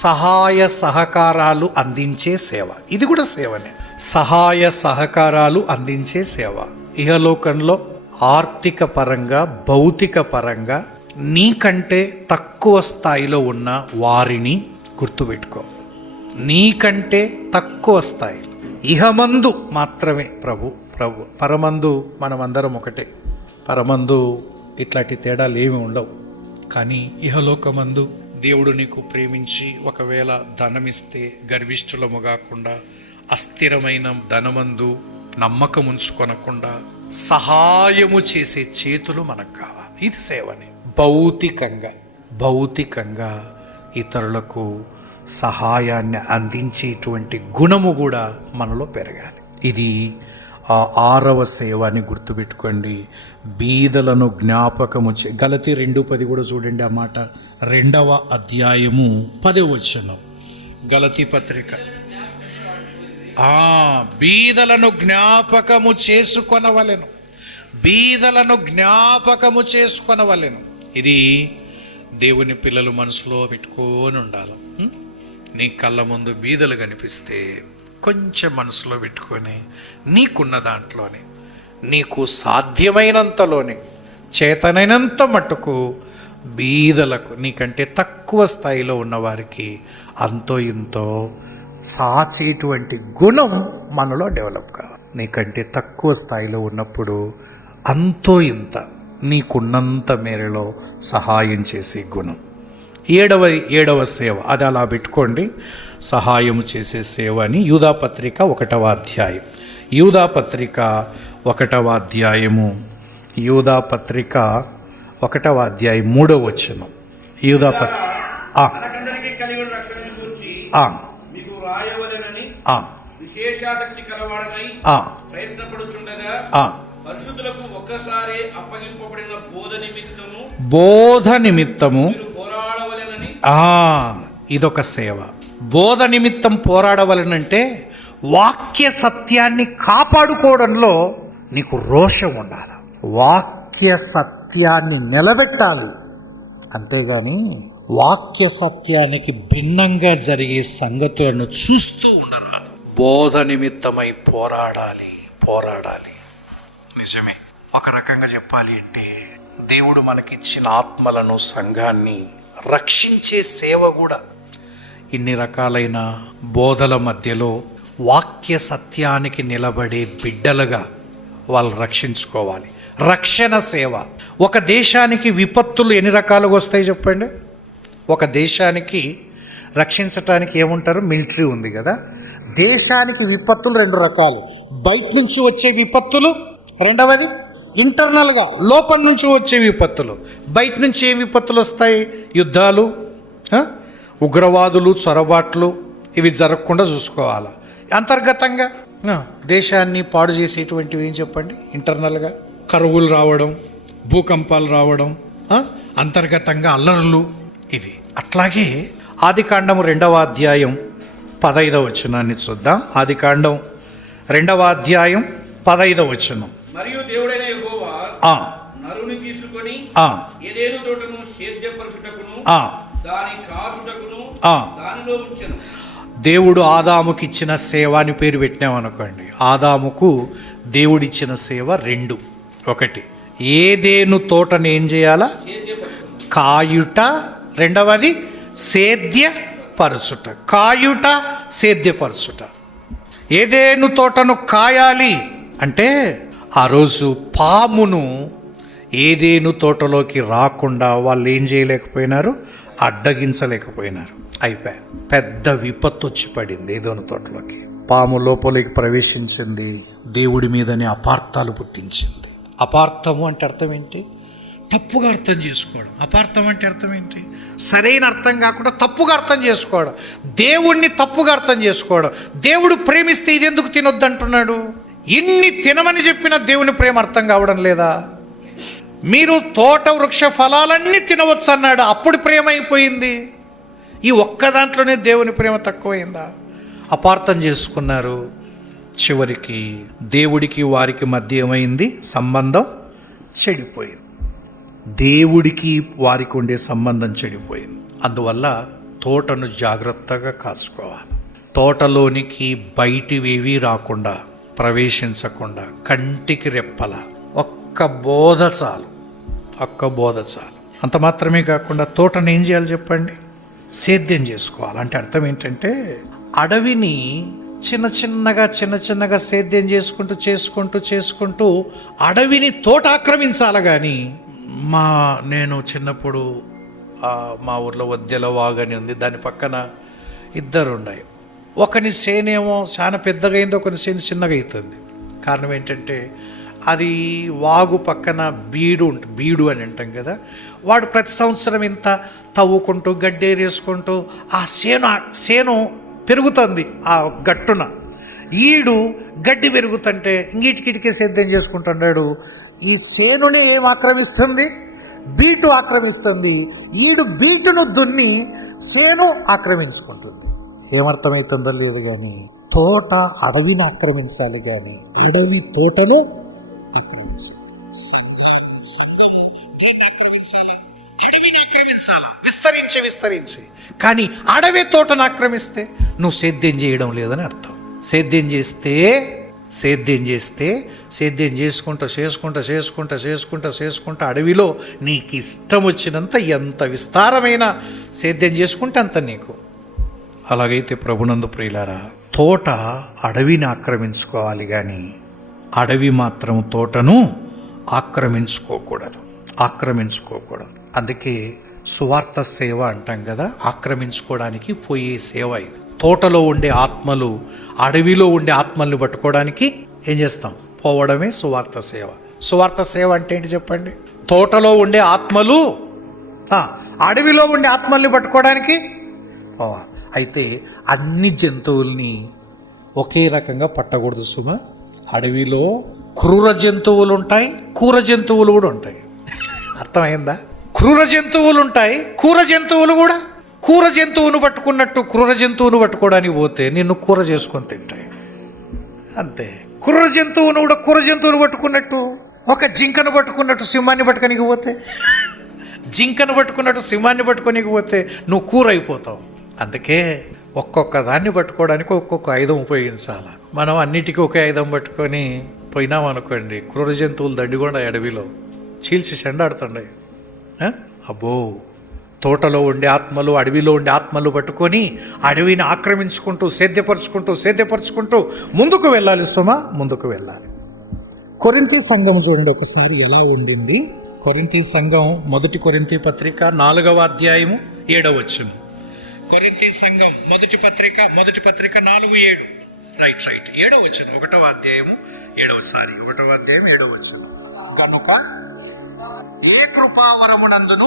సహాయ సహకారాలు అందించే సేవ, ఇది కూడా సేవనే. సహాయ సహకారాలు అందించే సేవ. ఇహలోకంలో ఆర్థిక పరంగా, భౌతిక పరంగా నీకంటే తక్కువ స్థాయిలో ఉన్న వారిని గుర్తుపెట్టుకో. నీకంటే తక్కువ స్థాయి. ఇహమందు మాత్రమే ప్రభు పరమందు మనమందరం ఒకటే. పరమందు ఇట్లాంటి తేడాలు ఏమి ఉండవు. కానీ ఇహలోకమందు దేవుడు నీకు ప్రేమించి ఒకవేళ ధనమిస్తే గర్విష్ఠులము కాకుండా, అస్థిరమైన ధనమందు నమ్మకం ఉంచుకొనకుండా సహాయము చేసే చేతులు మనకు కావాలి. ఇది సేవనే. భౌతికంగా ఇతరులకు సహాయాన్ని అందించేటువంటి గుణము కూడా మనలో పెరగాలి. ఇది ఆ 6వ సేవ అని గుర్తుపెట్టుకోండి. బీదలను జ్ఞాపకము గలతీ 2:10 కూడా చూడండి ఆ మాట. 2వ అధ్యాయము 10వ వచనం గలతీ పత్రిక. బీదలను జ్ఞాపకము చేసుకొనవలెను, బీదలను జ్ఞాపకము చేసుకొనవలెను. ఇది దేవుని పిల్లలు మనసులో పెట్టుకొని ఉండాలి. నీ కళ్ళ ముందు బీదలు కనిపిస్తే కొంచెం మనసులో పెట్టుకొని నీకున్న దాంట్లోనే, నీకు సాధ్యమైనంతలోనే, చేతనైనంత మట్టుకు బీదలకు, నీకంటే తక్కువ స్థాయిలో ఉన్నవారికి అంతో ఇంతో సాచేటువంటి గుణం మనలో డెవలప్ కావాలి. నీకంటే తక్కువ స్థాయిలో ఉన్నప్పుడు అంతో ఇంత నీకున్నంత మేరలో సహాయం చేసే గుణం. ఏడవ సేవ, అది అలా పెట్టుకోండి. సహాయం చేసే సేవ అని యూదాపత్రిక 1వ అధ్యాయం. యూదాపత్రిక 1వ అధ్యాయము, యూదాపత్రిక 1వ అధ్యాయం 3వ వచనం. విశేషాసక్తి కలవాడనై ప్రయత్నపడుచుండగా పరిశుద్ధులకు ఒక్కసారి అప్పగింపబడిన బోధ నిమిత్తము పోరాడవలెనని. ఇదొక సేవ. బోధ నిమిత్తం పోరాడవలనంటే వాక్య సత్యాన్ని కాపాడుకోవడంలో నీకు రోషం ఉండాలి. వాక్య సత్యాన్ని నిలబెట్టాలి. అంతేగాని వాక్య సత్యానికి భిన్నంగా జరిగే సంగతులను చూస్తూ ఉండరాదు. బోధ నిమిత్తమై పోరాడాలి. నిజమే. ఒక రకంగా చెప్పాలి అంటే దేవుడు మనకిచ్చిన ఆత్మలను, సంఘాన్ని రక్షించే సేవ కూడా. ఇన్ని రకాలైన బోధల మధ్యలో వాక్య సత్యానికి నిలబడే బిడ్డలుగా వాళ్ళు రక్షించుకోవాలి. రక్షణ సేవ. ఒక దేశానికి విపత్తులు ఎన్ని రకాలుగా వస్తాయి చెప్పండి. ఒక దేశానికి రక్షించటానికి ఏముంటారు? మిలిటరీ ఉంది కదా. దేశానికి విపత్తులు 2 రకాలు. బయట నుంచి వచ్చే విపత్తులు, రెండవది ఇంటర్నల్గా లోపల నుంచి వచ్చే విపత్తులు. బయట నుంచి ఏ విపత్తులు వస్తాయి? యుద్ధాలు, ఉగ్రవాదులు, చొరబాట్లు, ఇవి జరగకుండా చూసుకోవాలి. అంతర్గతంగా దేశాన్ని పాడు చేసేటువంటివి ఏం చెప్పండి? ఇంటర్నల్గా కరువులు రావడం, భూకంపాలు రావడం, అంతర్గతంగా అల్లర్లు, ఇవి. అట్లాగే ఆదికాండం 2వ అధ్యాయం 15వ వచనాన్ని చూద్దాం. ఆదికాండం 2వ అధ్యాయం 15వ వచనం. మరియు దేవుడైన యెహోవా నరుని తీసుకొని ఏదెను తోటను సేద్యపరచుటకును దాని కాచుటకును దానిలో ఉంచెను. దేవుడు ఆదాముకి ఇచ్చిన సేవ అని పేరు పెట్టినామనుకోండి. ఆదాముకు దేవుడిచ్చిన సేవ 2. ఒకటి ఏదేను తోటను ఏం చేయాలా? కాయుట. రెండవది సేద్యపరచుట. కాయుట, సేద్యపరచుట. ఏదేను తోటను కాయాలి అంటే ఆ రోజు పామును ఏదేను తోటలోకి రాకుండా వాళ్ళు ఏం చేయలేకపోయినారు? అడ్డగించలేకపోయినారు. అయిపోయి పెద్ద విపత్తు వచ్చి పడింది ఏదోను తోటలోకి. పాము లోపలికి ప్రవేశించింది, దేవుడి మీదనే అపార్థాలు పుట్టించింది. అపార్థము అంటే అర్థం ఏంటి? తప్పుగా అర్థం చేసుకోవడం. అపార్థం అంటే అర్థం ఏంటి? సరైన అర్థం కాకుండా తప్పుగా అర్థం చేసుకోవడం. దేవుణ్ణి తప్పుగా అర్థం చేసుకోవడం. దేవుడు ప్రేమిస్తే ఇది ఎందుకు తినొద్దంటున్నాడు? ఇన్ని తినమని చెప్పిన దేవుని ప్రేమ అర్థం కావడం లేదా? మీరు తోట వృక్ష ఫలాలన్నీ తినవచ్చు అన్నాడు, అప్పుడు ప్రేమ అయిపోయింది. ఈ ఒక్క దాంట్లోనే దేవుని ప్రేమ తక్కువైందా? అపార్థం చేసుకున్నారు. చివరికి దేవుడికి వారికి మధ్య ఏమైంది? సంబంధం చెడిపోయింది. దేవుడికి వారికి ఉండే సంబంధం చెడిపోయింది. అందువల్ల తోటను జాగ్రత్తగా కాచుకోవాలి. తోటలోనికి బయటివేవి రాకుండా, ప్రవేశించకుండా కంటికి రెప్పల ఒక్క బోధ చాలు. అంత మాత్రమే కాకుండా తోటను ఏం చేయాలి చెప్పండి? సేద్యం చేసుకోవాలి. అంటే అర్థం ఏంటంటే అడవిని చిన్న చిన్నగా సేద్యం చేసుకుంటూ అడవిని తోట ఆక్రమించాలి. కానీ నేను చిన్నప్పుడు మా ఊర్లో వద్దెల వాగని ఉంది, దాని పక్కన ఇద్దరు ఉన్నాయి. ఒకని సేనేమో చాలా పెద్దగా అయింది, ఒకని సేను చిన్నగా అవుతుంది. కారణం ఏంటంటే అది వాగు పక్కన బీడు అని అంటాం కదా, వాడు ప్రతి సంవత్సరం ఇంత తవ్వుకుంటూ గడ్డేరేసుకుంటూ ఆ సేను పెరుగుతుంది. ఆ గట్టున ఈడు గడ్డి పెరుగుతుంటే ఇంగిటికిటికే సేద్యం చేసుకుంటున్నాడు. ఈ సేనుని ఏం ఆక్రమిస్తుంది? బీటు ఆక్రమిస్తుంది. ఈడు బీటును దున్ని సేను ఆక్రమించుకుంటుంది. ఏమర్థమవుతుందో లేదు కానీ తోట అడవిని ఆక్రమించాలి, కానీ అడవి తోటను ఆక్రమించాలి. సంఘము దేన్ని ఆక్రమించాలా? అడవిని ఆక్రమించాలా? విస్తరించి కానీ అడవి తోటను ఆక్రమిస్తే నువ్వు సేద్యం చేయడం లేదని అర్థం. సేద్యం చేసుకుంటా అడవిలో నీకు ఇష్టం వచ్చినంత, ఎంత విస్తారమైన సేద్యం చేసుకుంటే అంత నీకు. అలాగైతే ప్రభునందు ప్రియులారా, తోట అడవిని ఆక్రమించుకోవాలి, కానీ అడవి మాత్రం తోటను ఆక్రమించుకోకూడదు. అందుకే సువార్త సేవ అంటాం కదా, ఆక్రమించుకోవడానికి పోయే సేవ ఇది. తోటలో ఉండే ఆత్మలు అడవిలో ఉండే ఆత్మల్ని పట్టుకోవడానికి ఏం చేస్తాం? పోవడమే సువార్త సేవ. సువార్త సేవ అంటే ఏంటి చెప్పండి? తోటలో ఉండే ఆత్మలు అడవిలో ఉండే ఆత్మల్ని పట్టుకోవడానికి పోవాలి. అయితే అన్ని జంతువుల్ని ఒకే రకంగా పట్టకూడదు సుమ. అడవిలో క్రూర జంతువులు ఉంటాయి, కూర జంతువులు కూడా ఉంటాయి. అర్థమైందా? క్రూర జంతువులు ఉంటాయి, కూర జంతువులు కూడా. కూర జంతువును పట్టుకున్నట్టు క్రూర జంతువును పట్టుకోవడానికి పోతే నిన్ను కూర చేసుకొని తింటాయి. అంతే. క్రూర జంతువును కూడా కూర జంతువును పట్టుకున్నట్టు, ఒక జింకను పట్టుకున్నట్టు సింహాన్ని పట్టుకోనికి పోతే, జింకను పట్టుకున్నట్టు సింహాన్ని పట్టుకోనికి పోతే నువ్వు కూర అయిపోతావు. అందుకే ఒక్కొక్క దాన్ని పట్టుకోవడానికి ఒక్కొక్క ఆయుధం ఉపయోగించాలి. మనం అన్నిటికీ ఒకే ఆయుధం పట్టుకొని పోయినామనుకోండి, క్రూర జంతువులు దండిగొండ అడవిలో చీల్చి చెండాడుతుండయి. అబ్బో, తోటలో ఉండే ఆత్మలు అడవిలో ఉండే ఆత్మలు పట్టుకొని అడవిని ఆక్రమించుకుంటూ సేద్యపరుచుకుంటూ ముందుకు వెళ్ళాలి సుమా, ముందుకు వెళ్ళాలి. కొరింథీ సంఘం చూడండి ఒకసారి ఎలా ఉండింది. కొరింథీ సంఘం 1 కొరింథీ పత్రిక 4వ అధ్యాయము 7వ వచనం. కొరింథీ సంఘం మొదటి పత్రిక 4:7. రైట్ 7వ వచనం. 1వ అధ్యాయం 7వ వచనం. కనుక ఏ కృపావరమునందును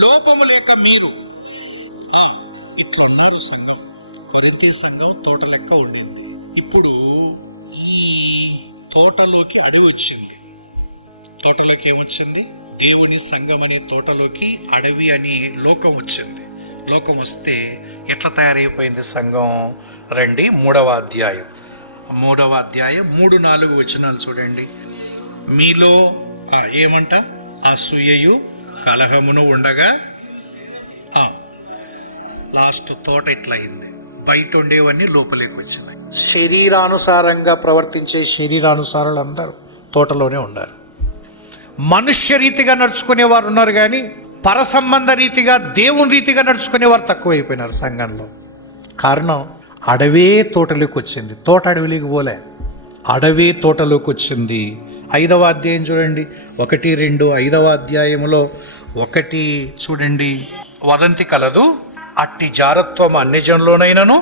లోపము లేక మీరు ఇట్లున్నారు సంఘం. కొరింథీ సంఘం తోట లెక్క ఉండింది. ఇప్పుడు ఈ తోటలోకి అడవి వచ్చింది. తోటలోకి ఏమొచ్చింది? దేవుని సంఘం అనే తోటలోకి అడవి అనే లోకం వచ్చింది. లోకం వస్తే ఎట్లా తయారైపోయింది సంఘం? రండి 3వ అధ్యాయం 3-4 వచనాలు చూడండి. మీలో ఏమంట? అసూయయు కలహమును ఉండగా, లాస్ట్ తోట ఇట్లయింది. బయట ఉండేవన్నీ లోపలికి వచ్చినాయి. శరీరానుసారంగా ప్రవర్తించే శరీరానుసారులు అందరూ తోటలోనే ఉన్నారు. మనుష్య రీతిగా నడుచుకునేవారు ఉన్నారు, కానీ పరసంబంధ రీతిగా దేవుని రీతిగా నడుచుకునేవారు తక్కువైపోయినారు సంఘంలో. కారణం అడవే తోటలోకి వచ్చింది. తోట అడవిలోకి పోలే, అడవే తోటలోకి వచ్చింది. 5వ అధ్యాయం చూడండి, 1-2. 5వ అధ్యాయంలో 1 చూడండి. వదంతి కలదు, అట్టి జారత్వం అన్ని జనులోనైనను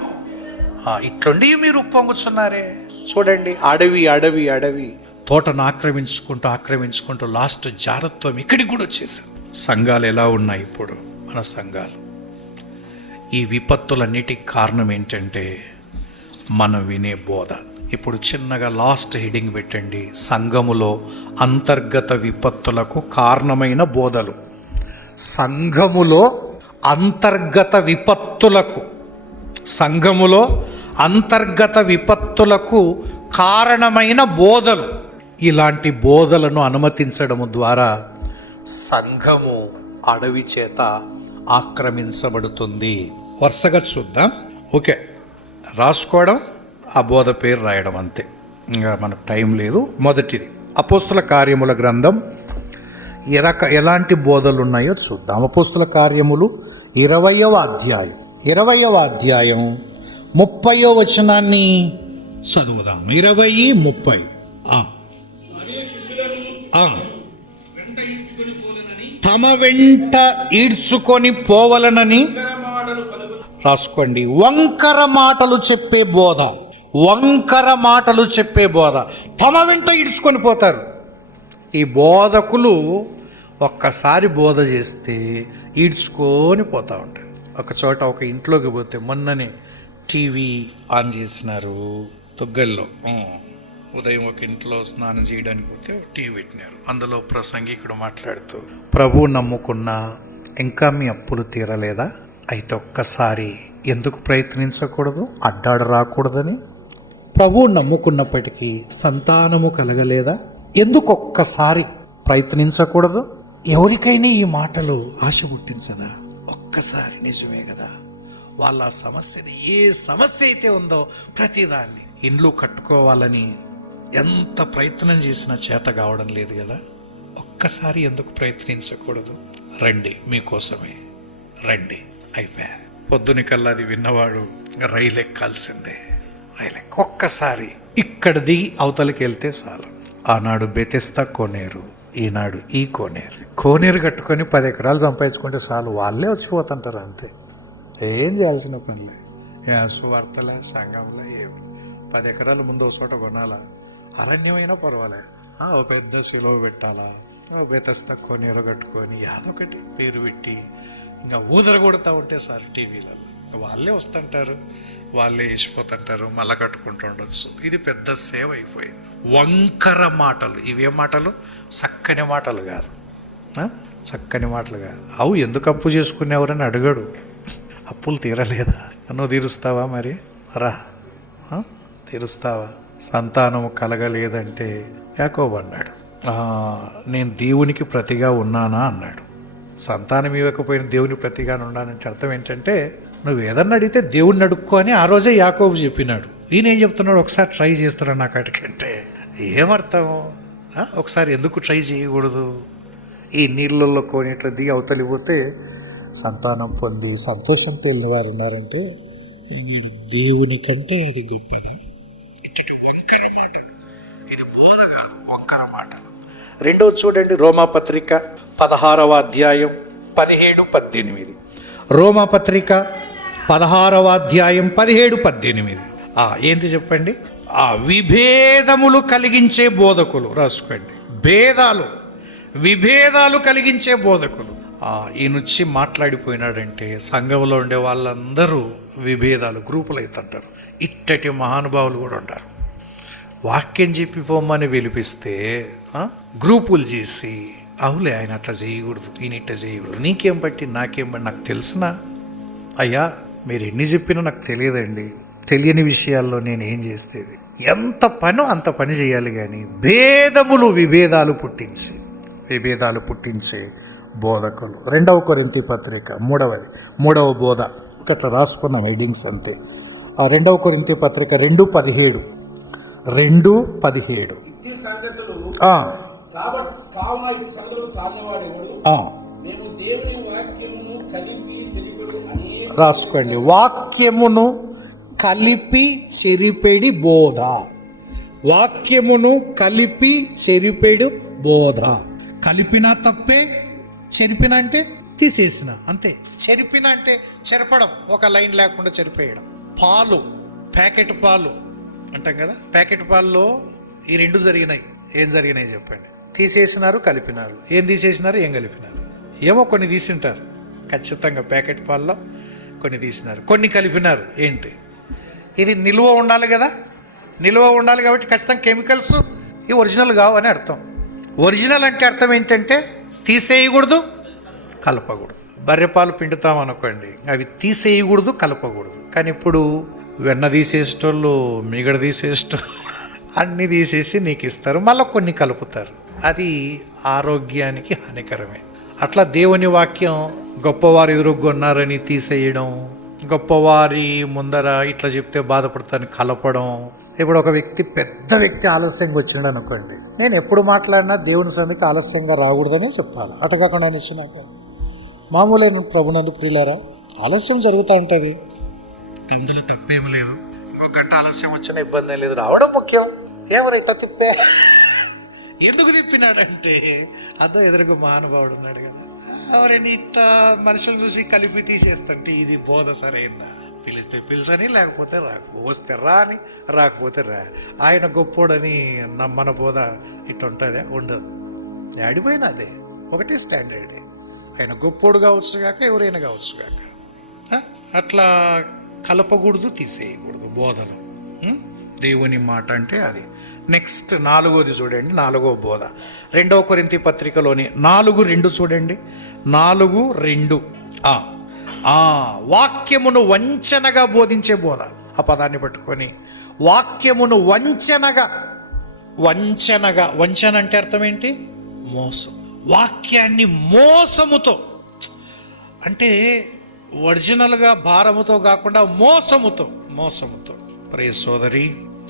ఇట్లుండి మీరు ఉప్పొంగుచున్నారే. చూడండి, అడవి తోటను ఆక్రమించుకుంటూ లాస్ట్ జారత్వం ఇక్కడికి కూడా వచ్చేసింది. సంఘాలు ఎలా ఉన్నాయి ఇప్పుడు? మన సంఘాలు ఈ విపత్తులన్నిటికి కారణం ఏంటంటే మనం వినే బోధ. ఇప్పుడు చిన్నగా లాస్ట్ హెడింగ్ పెట్టండి, సంఘములో అంతర్గత విపత్తులకు కారణమైన బోధలు. సంఘములో అంతర్గత విపత్తులకు కారణమైన బోధలు. ఇలాంటి బోధలను అనుమతించడం ద్వారా సంఘము అడవి చేత ఆక్రమించబడుతుంది. వరుసగా చూద్దాం. ఓకే, రాసుకోవడం, ఆ బోధ పేరు రాయడం అంతే, ఇంకా మనకు టైం లేదు. మొదటిది అపోస్తుల కార్యముల గ్రంథం. ఎలాంటి బోధలు ఉన్నాయో చూద్దాం. అపోస్తుల కార్యములు 20వ అధ్యాయం 30వ వచనాన్ని చదువుదాం. 20:30. మరియు శిష్యులను వెంట ఈడ్చుకొని పోలనని తమ వెంట ఈడ్చుకొని పోవలనని మాటలు పలుకు రాసుకోండి. వంకర మాటలు చెప్పే బోధ, వంకర మాటలు చెప్పే బోధ, తమ వెంట ఈడ్చుకొని పోతారు. ఈ బోధకులు ఒక్కసారి బోధ చేస్తే ఈడ్చుకొని పోతూ ఉంటారు. ఒక చోట ఒక ఇంట్లోకి పోతే, మొన్ననే టీవీ ఆన్ చేసినారు తొగ్గల్లో. ఉదయం ఒక ఇంట్లో స్నానం చేయడానికి పోతే టీవీ పెట్టినారు. అందులో ప్రసంగికుడు మాట్లాడుతూ, ప్రభు నమ్ముకున్నా ఇంకా మీ అప్పులు తీరలేదా? అయితే ఒక్కసారి ఎందుకు ప్రయత్నించకూడదు? అడ్డాడ రాకూడదని. ప్రభు నమ్ముకున్నప్పటికీ సంతానము కలగలేదా? ఎందుకు ఒక్కసారి ప్రయత్నించకూడదు? ఎవరికైనా ఈ మాటలు ఆశ పుట్టించదా? ఒక్కసారి నిజమే కదా, వాళ్ళ సమస్యని, ఏ సమస్య అయితే ఉందో ప్రతిదాన్ని, ఇండ్లు కట్టుకోవాలని ఎంత ప్రయత్నం చేసినా చేత కావడం లేదు కదా, ఒక్కసారి ఎందుకు ప్రయత్నించకూడదు? రండి, మీకోసమే రండి. అయిపోయా. పొద్దునికల్లా అది విన్నవాడు రైలు ఎక్కాల్సిందే. ఒక్కసారి ఇక్కడ దిగి అవతలికి వెళ్తే చాలు. ఆనాడు బెతెస్తా కోనేరు, ఈనాడు ఈ కోనేరు. కోనేరు కట్టుకొని 10 ఎకరాలు సంపాదించుకుంటే చాలు, వాళ్ళే వచ్చిపోతుంటారు అంతే. ఏం చేయాల్సిన పనిలే. సువార్తలే, సంఘంలో ఏమి 10 ఎకరాల ముందు ఒక చోట కొనాలా, అరణ్యమైనా పర్వాలేదు, ఓ పెద్ద శిలువ పెట్టాలా, బెతెస్తా కోనేరు కట్టుకొని అదొకటి పేరు పెట్టి ఇంకా ఊదర కొడుతూ ఉంటే సార్ టీవీలలో. వాళ్ళే వస్తుంటారు, వాళ్ళే వేసిపోతుంటారు, మళ్ళా కట్టుకుంటూ ఉండొచ్చు. ఇది పెద్ద సేవ అయిపోయింది. వంకర మాటలు, ఇవే మాటలు, చక్కని మాటలు కాదు, చక్కని మాటలు కాదు. అవు ఎందుకు అప్పు చేసుకునేవారని అడగడు. అప్పులు తీరలేదా? నువ్వు తీరుస్తావా? మరి రా, తీరుస్తావా? సంతానము కలగలేదంటే యాకోబు అన్నాడు, నేను దేవునికి ప్రతిగా ఉన్నానా అన్నాడు. సంతానం ఇవ్వకపోయిన దేవుని ప్రతిగా ఉన్నానంటే అర్థం ఏంటంటే, నువ్వు ఏదన్నా అడిగితే దేవుడిని అడుక్కో అని ఆ రోజే యాకోబు చెప్పినాడు. ఈయన ఏం చెప్తున్నాడు? ఒకసారి ట్రై చేస్తారా నాకు అటుకంటే ఏమర్థం? ఒకసారి ఎందుకు ట్రై చేయకూడదు? ఈ నీళ్ళల్లో కోనిట్లా దిగి అవతలి పోతే సంతానం పొంది సంతోషంతో వెళ్ళిన వారు ఉన్నారంటే దేవుని కంటే ఇది గొప్పది. వంకర మాట, ఇది బోధ కాదు, వంకర మాట. రెండోది చూడండి, రోమాపత్రిక 16వ అధ్యాయం 17-18. రోమాపత్రిక 16వ అధ్యాయం 17-18. ఏంటి చెప్పండి? విభేదములు కలిగించే బోధకులు. రాసుకోండి, విభేదాలు కలిగించే బోధకులు. ఈయనొచ్చి మాట్లాడిపోయినాడంటే సంఘంలో ఉండే వాళ్ళందరూ విభేదాలు, గ్రూపులు అవుతుంటారు. ఇట్టటి మహానుభావులు కూడా ఉంటారు. వాక్యం చెప్పి పొమ్మని పిలిపిస్తే గ్రూపులు చేసి, అవులే ఆయన అట్లా చేయకూడదు, ఈయన ఇట్లా చేయకూడదు, నీకేం బట్టి నాకేం బట్టి, నాకు తెలిసినా అయ్యా మీరు ఎన్ని చెప్పినా నాకు తెలియదండి, తెలియని విషయాల్లో నేను ఏం చేస్తేది, ఎంత పనో అంత పని చేయాలి. కానీ విభేదాలు పుట్టించే బోధకులు. 2వ కొరింథీ పత్రిక 3వ బోధ ఒకట్లా రాసుకున్నాం, హెడ్డింగ్స్ అంతే. 2వ కొరింథీ పత్రిక 2:17. సంగతులు రాసుకోండి, వాక్యమును కలిపి చెరిపెడి బోధ. వాక్యమును కలిపి చెరిపెడు బోధ. కలిపిన తప్పే, చెరిపిన అంటే తీసేసిన అంతే. చెరిపిన అంటే చెరపడం, ఒక లైన్ లేకుండా చెరిపేయడం. పాలు, ప్యాకెట్ పాలు అంటాం కదా, ప్యాకెట్ పాల్లో ఈ రెండు జరిగినాయి. ఏం జరిగినాయి చెప్పండి? తీసేసినారు, కలిపినారు. ఏం తీసేసినారు, ఏం కలిపినారు? ఏమో కొన్ని తీసింటారు ఖచ్చితంగా, ప్యాకెట్ పాల్లో కొన్ని తీసినారు, కొన్ని కలిపినారు. ఏంటి ఇది? నిల్వ ఉండాలి కదా, నిల్వ ఉండాలి కాబట్టి ఖచ్చితంగా కెమికల్స్ ఇవి ఒరిజినల్ కావు అని అర్థం. ఒరిజినల్ అంటే అర్థం ఏంటంటే తీసేయకూడదు, కలపకూడదు. బర్రెపాలు పిండుతాం అనుకోండి, అవి తీసేయకూడదు, కలపకూడదు. కానీ ఇప్పుడు వెన్న తీసేసేటోళ్ళు, మిగడ తీసేసేటోళ్ళు అన్నీ తీసేసి నీకు ఇస్తారు, మళ్ళీ కొన్ని కలుపుతారు. అది ఆరోగ్యానికి హానికరమే. అట్లా దేవుని వాక్యం గొప్పవారు ఎదురుగొన్నారని తీసేయడం, గొప్పవారి ముందర ఇట్లా చెప్తే బాధపడతాను కలపడం. ఇప్పుడు ఒక వ్యక్తి పెద్ద వ్యక్తి ఆలస్యంగా వచ్చినాడు అనుకోండి, నేను ఎప్పుడు మాట్లాడినా దేవుని సందుకు ఆలస్యంగా రాకూడదని చెప్పాలి. అటు కాకుండా వచ్చినాక మామూలు ప్రభునందు ప్రియులారా ఆలస్యం జరుగుతూ ఉంటుంది, ఇందులో తప్పేం లేదు. ఇంకో గంట ఆలస్యం వచ్చిన ఇబ్బంది లేదు, రావడం ముఖ్యం. ఎవరు ఇట్లా తిప్పే ఎందుకు తిప్పినాడంటే అదో ఎదురుగా మహానుభావుడు ఉన్నాడు కదా, ఎవరైనా ఇట్లా మనుషులు చూసి కలిపి తీసేస్తుంటే ఇది బోధ సరైందా? పిలిస్తే పిలిచని, లేకపోతే వస్తే రా అని, రాకపోతే రా. ఆయన గొప్పోడని మన బోధ ఇట్లా ఉంటుందా? ఉండదు. ఆడిపోయినా అదే ఒకటి స్టాండర్డ్. ఆయన గొప్పోడు కావచ్చు కాక ఎవరైనా కావచ్చు కాక అట్లా కలపకూడదు, తీసేయకూడదు బోధను. దేవుని మాట అంటే అది. నెక్స్ట్ 4వది చూడండి, 4వ బోధ 2వ కొరింథీ పత్రికలోని 4:2 చూడండి. 4:2 వాక్యమును వంచనగా బోధించే బోధ. ఆ పదాన్ని పట్టుకొని వాక్యమును వంచనగా, వంచన అంటే అర్థం ఏంటి? మోసం. వాక్యాన్ని మోసముతో, అంటే ఒరిజినల్గా భారముతో కాకుండా మోసముతో. ప్రియ సోదరి,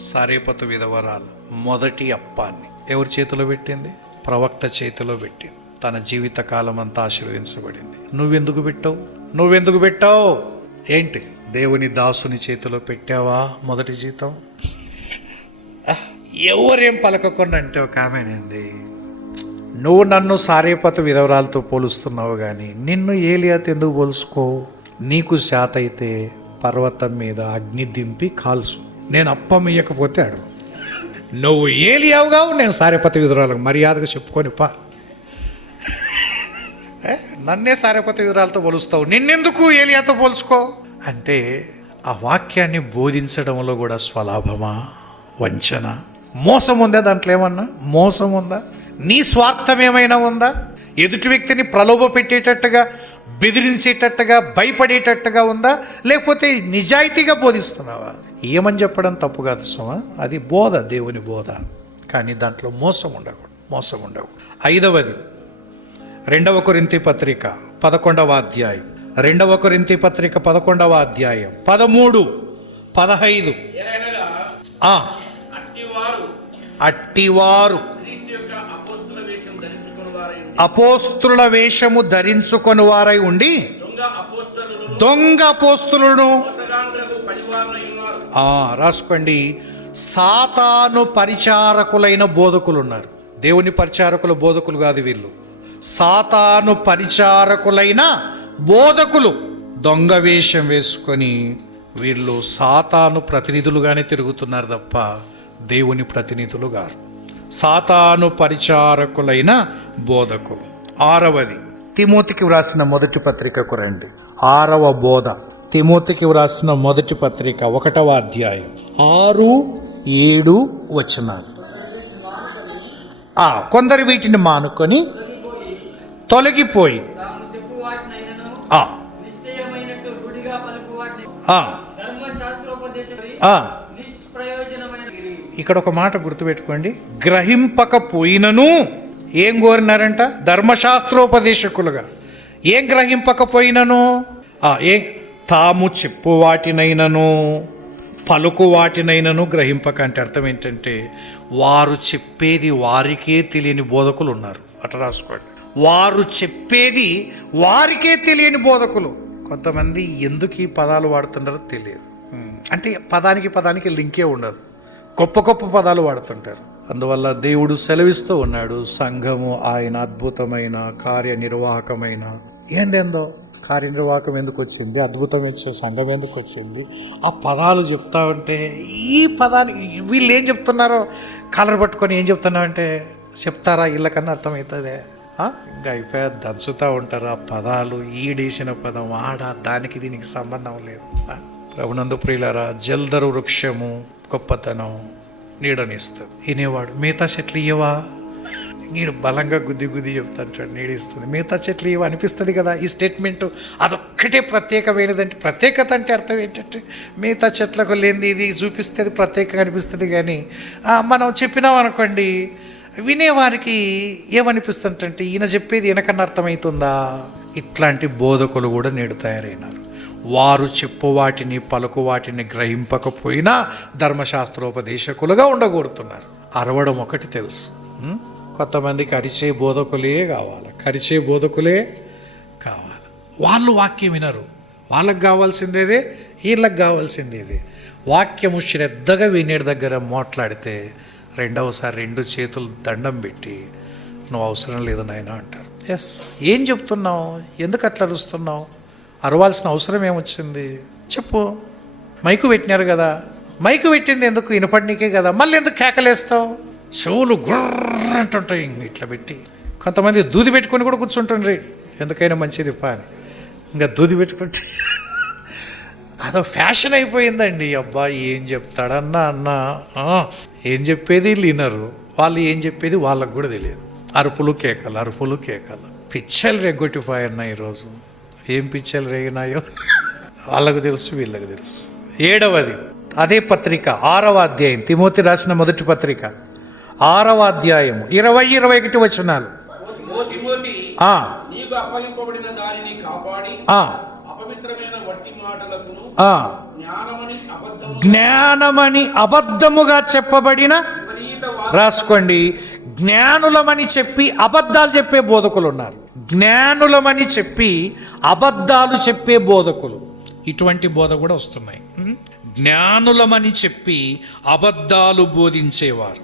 సారేపతు విధవరాలు మొదటి అప్పాన్ని ఎవరి చేతిలో పెట్టింది? ప్రవక్త చేతిలో పెట్టింది. తన జీవిత కాలం అంతా ఆశీర్వదించబడింది. నువ్వెందుకు పెట్టావు? ఏంటి? దేవుని దాసుని చేతిలో పెట్టావా మొదటి జీతం? ఎవరేం పలకకుండా అంటే ఒక ఆమెనేంది, నువ్వు నన్ను సారేపతు విధవరాలతో పోలుస్తున్నావు కానీ నిన్ను ఏలియాతో ఎందుకు పోల్చుకో? నీకు శాత అయితే పర్వతం మీద అగ్ని దింపి కాల్సు, నేను అప్పం ఇయ్యకపోతే అడుగు. నువ్వు ఏలియావుగా, నేను సారేపతు విధవరాలకు మర్యాదగా చెప్పుకొని పా. నన్నే సారేపతు విధవరాలతో పోలుస్తావు, నిన్నెందుకు ఏలియాతో పోల్చుకో అంటే ఆ వాక్యాన్ని బోధించడంలో కూడా స్వలాభమా, వంచన, మోసం ఉందా? దాంట్లో ఏమన్నా మోసం ఉందా? నీ స్వార్థం ఏమైనా ఉందా? ఎదుటి వ్యక్తిని ప్రలోభ పెట్టేటట్టుగా, బెదిరించేటట్టుగా, భయపడేటట్టుగా ఉందా? లేకపోతే నిజాయితీగా బోధిస్తున్నావా? ఏమని చెప్పడం తప్పు కాదు సుమా, అది బోధ, దేవుని బోధ. కానీ దాంట్లో మోసం ఉండకూడదు. 5వది 2వ కొరింథీ పత్రిక 11వ అధ్యాయం. 2వ కొరింథీ పత్రిక 11వ అధ్యాయం 13, 15. అట్టివారు అపోస్తుల వేషము ధరించుకొని వారై ఉండి దొంగ అపోస్తులను రాసుకోండి. సాతాను పరిచారకులైన బోధకులు ఉన్నారు. దేవుని పరిచారకులు బోధకులు కాదు వీళ్ళు. సాతాను పరిచారకులైన బోధకులు దొంగ వేషం వేసుకొని వీళ్ళు సాతాను ప్రతినిధులుగానే తిరుగుతున్నారు తప్ప దేవుని ప్రతినిధులు గారు. సాతాను పరిచారకులైన బోధకులు. 6వది తిమోతికి వ్రాసిన మొదటి పత్రికకు రండి. 6వ బోధ తిమోతికి వ్రాసిన మొదటి పత్రిక 1వ అధ్యాయం 6, 7 వచనాలు. కొందరు వీటిని మానుకొని తొలగిపోయి ఇక్కడ ఒక మాట గుర్తుపెట్టుకోండి. గ్రహింపకపోయినను ఏం కోరినారంట? ధర్మశాస్త్రోపదేశకులుగా. ఏం గ్రహింపకపోయినను? తాము చెప్పు వాటినైనను పలుకు వాటినైనను గ్రహింపక. అంటే అర్థం ఏంటంటే వారు చెప్పేది వారికే తెలియని బోధకులు ఉన్నారు. అట్లా రాసుకోండి. వారు చెప్పేది వారికే తెలియని బోధకులు. కొంతమంది ఎందుకు ఈ పదాలు వాడుతుంటారో తెలియదు. అంటే పదానికి లింకే ఉండదు. గొప్ప గొప్ప పదాలు వాడుతుంటారు. అందువల్ల దేవుడు సెలవిస్తూ ఉన్నాడు, సంఘము ఆయన అద్భుతమైన కార్యనిర్వాహకమైన ఏందేందో కార్యనిర్వాహకం ఎందుకు వచ్చింది, అద్భుతం వచ్చే సంఘం ఎందుకు వచ్చింది, ఆ పదాలు చెప్తా ఉంటే ఈ పదానికి వీళ్ళు ఏం చెప్తున్నారో కాలర్ పట్టుకొని ఏం చెప్తున్నారంటే చెప్తారా ఇళ్ళకన్నా అర్థమవుతుందే. ఇంకా అయిపోయా దంచుతూ ఉంటారు ఆ పదాలు. ఈడేసిన పదం ఆడ, దానికి దీనికి సంబంధం లేదు. ప్రభునందు ప్రియులారా, జల్దరు వృక్షము గొప్పతనం నీడనిస్తుంది. వినేవాడు మిగతా చెట్లు ఇయ్యవా, నీడు బలంగా గుద్ది చెప్తాను నీడిస్తుంది. మిగతా చెట్లు ఇవ్వ అనిపిస్తుంది కదా. ఈ స్టేట్మెంటు అదొక్కటే ప్రత్యేకమైనదంటే, ప్రత్యేకత అంటే అర్థం ఏంటంటే మిగతా చెట్లకు లేనిది ఇది చూపిస్తే అది ప్రత్యేకంగా అనిపిస్తుంది. కానీ మనం చెప్పినాం అనుకోండి, వినేవారికి ఏమనిపిస్తుందంటే ఈయన చెప్పేది ఈయనకన్నా అర్థమవుతుందా? ఇట్లాంటి బోధకులు కూడా నేడు తయారైనారు. వారు చెప్పు వాటిని పలుకు వాటిని గ్రహింపకపోయినా ధర్మశాస్త్రోపదేశకులుగా ఉండగోరుతున్నారు. అరవడం ఒకటి తెలుసు. కొంతమందికి అరిచే బోధకులే కావాలి, కరిచే బోధకులే కావాలి. వాళ్ళు వాక్యం వినరు, వాళ్ళకు కావాల్సిందేదే, వీళ్ళకి కావాల్సిందేదే. వాక్యము శ్రద్ధగా వినేటి దగ్గర మాట్లాడితే రెండవసారి 2 చేతులు దండం పెట్టి నువ్వు అవసరం లేదు నాయన అంటారు. ఎస్, ఏం చెప్తున్నావు? ఎందుకు అట్లా అరుస్తున్నావు? అరవాల్సిన అవసరం ఏమొచ్చింది చెప్పు. మైకు పెట్టినారు కదా, మైకు పెట్టింది ఎందుకు? వినపడినీకే కదా, మళ్ళీ ఎందుకు కేకలేస్తావు? చెవులు గుర్రంటుంటాయి ఇట్లా పెట్టి. కొంతమంది దూది పెట్టుకొని కూడా కూర్చుంటుండ్రి, ఎందుకైనా మంచిది పా అని. ఇంకా దూది పెట్టుకుంటే అదో ఫ్యాషన్ అయిపోయిందండి. అబ్బా ఏం చెప్తాడన్నా అన్నా, ఏం చెప్పేది వినరు, వాళ్ళు ఏం చెప్పేది వాళ్ళకు కూడా తెలియదు. అరుపులు కేకలు, అరుపులు కేకలు. పిచ్చలు రెగ్గొట్టిపోయన్న ఈరోజు. ఏం పిచ్చలు రేగినాయో వాళ్ళకు తెలుసు, వీళ్ళకు తెలుసు. 7వది అదే పత్రిక 6వ అధ్యాయం, తిమోతి రాసిన మొదటి పత్రిక 6వ అధ్యాయం 20-21 వచనాలు. ఓ తిమోతి, నీకు అప్పగింపబడిన దానిని కాపాడి అపవిత్రమైన వట్టి మాటలకును జ్ఞానమని అబద్ధముగా చెప్పబడిన, రాసుకోండి, జ్ఞానులమని చెప్పి అబద్ధాలు చెప్పే బోధకులు ఉన్నారు. జ్ఞానులమని చెప్పి అబద్ధాలు చెప్పే బోధకులు, ఇటువంటి బోధ కూడా వస్తున్నాయి. జ్ఞానులమని చెప్పి అబద్ధాలు బోధించేవారు.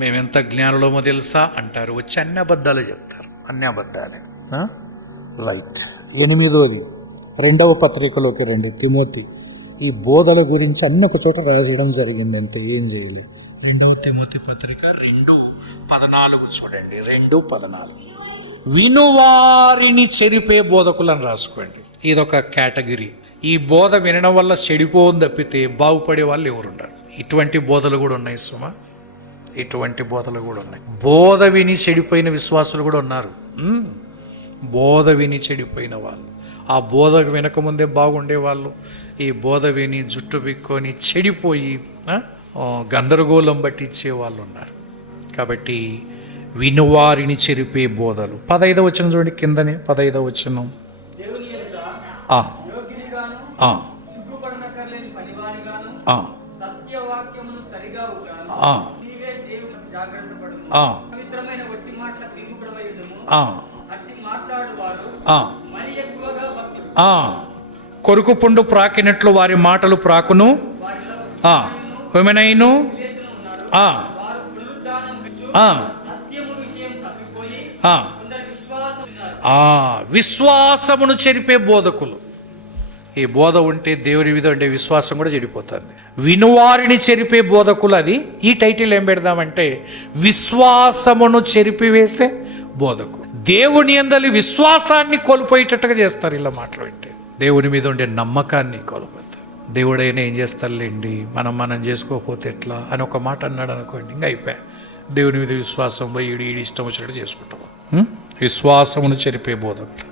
మేమెంత జ్ఞానులమో తెలుసా అంటారు, వచ్చి అన్ని అబద్ధాలు చెప్తారు. అన్ని అబద్ధాలే. రైట్. 8వది 2వ పత్రికలోకి రండి, తిమోతి. ఈ బోధల గురించి అన్ని ఒక చోట రాసడం జరిగింది, అంతే, ఏం చేయలేదు. 2వ తిమోతి పత్రిక 2:14 చూడండి. 2:14 వినువారిని చెరిపే బోధకులను రాసుకోండి. ఇదొక కేటగిరీ. ఈ బోధ వినడం వల్ల చెడిపోని తప్పితే బాగుపడే వాళ్ళు ఎవరుంటారు? ఇటువంటి బోధలు కూడా ఉన్నాయి సుమా, ఇటువంటి బోధలు కూడా ఉన్నాయి. బోధ విని చెడిపోయిన విశ్వాసులు కూడా ఉన్నారు. బోధ విని చెడిపోయిన వాళ్ళు, ఆ బోధ వినకముందే బాగుండే వాళ్ళు, ఈ బోధ విని జుట్టు బిక్కొని చెడిపోయి గందరగోళం పట్టించే వాళ్ళు ఉన్నారు. కాబట్టి వినువారిని చెరిపే బోధలు. 15వ వచనం చూడండి, కిందనే 15వ వచనం. కొరుకు పుండు ప్రాకినట్లు వారి మాటలు ప్రాకును, హుమెనైను విశ్వాసమును చెరిపే బోధకులు. ఈ బోధ ఉంటే దేవుని మీద ఉండే విశ్వాసం కూడా చెడిపోతుంది. వినువారిని చెరిపే బోధకులు. అది ఈ టైటిల్ ఏం పెడదామంటే విశ్వాసమును చెరిపివేసే బోధకులు. దేవుని యందలి విశ్వాసాన్ని కోల్పోయేటట్టుగా చేస్తారు ఇలా మాట్లాడితే. దేవుని మీద ఉండే నమ్మకాన్ని కోల్పోతారు. దేవుడైనా ఏం చేస్తారులేండి, మనం చేసుకోకపోతే ఎట్లా అని ఒక మాట అన్నాడు అనుకోండి, ఇంకా అయిపోయా. దేవుని మీద విశ్వాసం పోయి ఈడి ఇష్టం వచ్చినట్టు చేసుకుంటాం. విశ్వాసమును చెరిపే బోధకులు.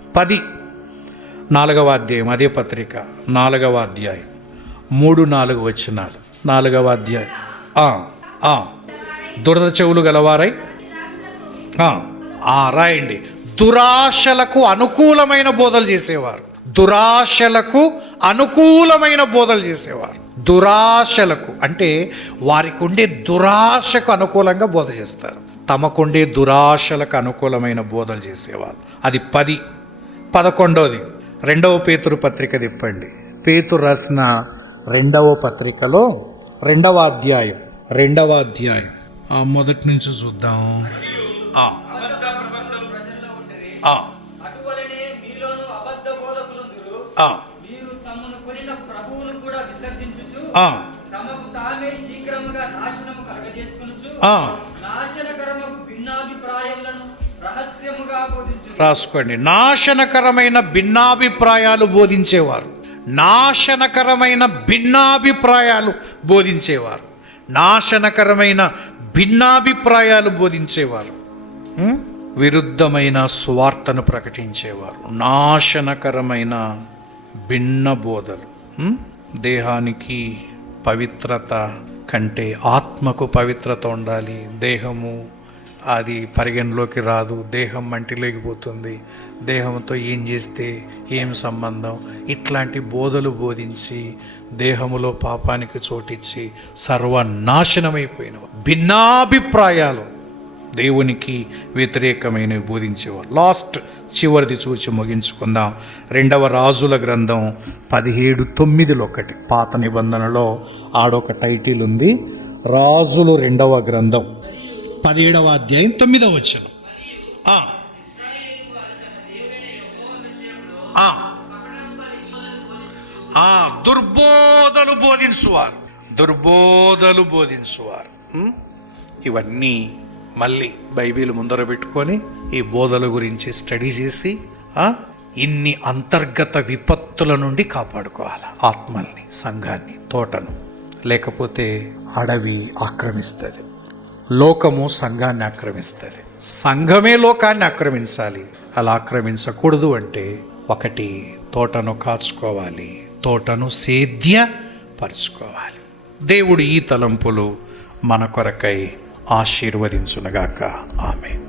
4వ అధ్యాయం అదే పత్రిక 4వ అధ్యాయం 3-4 వచనాలు. 4వ అధ్యాయం. దురద చెవులు గలవారై రాయండి. దురాశలకు అనుకూలమైన బోధలు చేసేవారు. దురాశలకు అనుకూలమైన బోధలు చేసేవారు. దురాశలకు అంటే వారికి ఉండే దురాశకు అనుకూలంగా బోధ చేస్తారు. తమకుండే దురాశలకు అనుకూలమైన బోధలు చేసేవారు. అది 10. 11వది 2వ పేతురు పత్రిక తిప్పండి. పేతురు రాసిన 2వ పత్రికలో 2వ అధ్యాయం మొదటి నుంచి చూద్దాం. రాసుకోండి. నాశనకరమైన భిన్నాభిప్రాయాలు బోధించేవారు. నాశనకరమైన భిన్నాభిప్రాయాలు బోధించేవారు. నాశనకరమైన భిన్నాభిప్రాయాలు బోధించేవారు. విరుద్ధమైన స్వార్థను ప్రకటించేవారు. నాశనకరమైన భిన్న బోధలు. దేహానికి పవిత్రత కంటే ఆత్మకు పవిత్రత ఉండాలి. దేహము అది పరిగణలోకి రాదు, దేహం మంటిలోకి పోతుంది, దేహంతో ఏం చేస్తే ఏం సంబంధం, ఇట్లాంటి బోధలు బోధించి దేహములో పాపానికి చోటిచ్చి సర్వనాశనమైపోయిన భిన్నాభిప్రాయాలు, దేవునికి వ్యతిరేకమైనవి బోధించేవారు. లాస్ట్ చివరిది చూచి ముగించుకుందాం. 2వ రాజుల గ్రంథం 17:9 పాత నిబంధనలో ఆడొక టైటిల్ ఉంది. రాజులు 2వ గ్రంథం 17వ అధ్యాయం 9వ వచనం. దుర్బోధలు బోధించువారు. ఇవన్నీ మళ్ళీ బైబిల్ ముందర పెట్టుకొని ఈ బోధల గురించి స్టడీ చేసి ఇన్ని అంతర్గత విపత్తుల నుండి కాపాడుకోవాలి ఆత్మల్ని, సంఘాన్ని, తోటను. లేకపోతే అడవి ఆక్రమిస్తుంది, లోకము సంఘాన్ని ఆక్రమిస్తుంది, సంఘమే లోకాన్ని ఆక్రమించాలి. అలా ఆక్రమించకూడదు అంటే ఒకటి, తోటను కాచుకోవాలి, తోటను సేద్యపరచుకోవాలి. దేవుడు ఈ తలంపులు మన కొరకై ఆశీర్వదించునుగాక. ఆమేన్.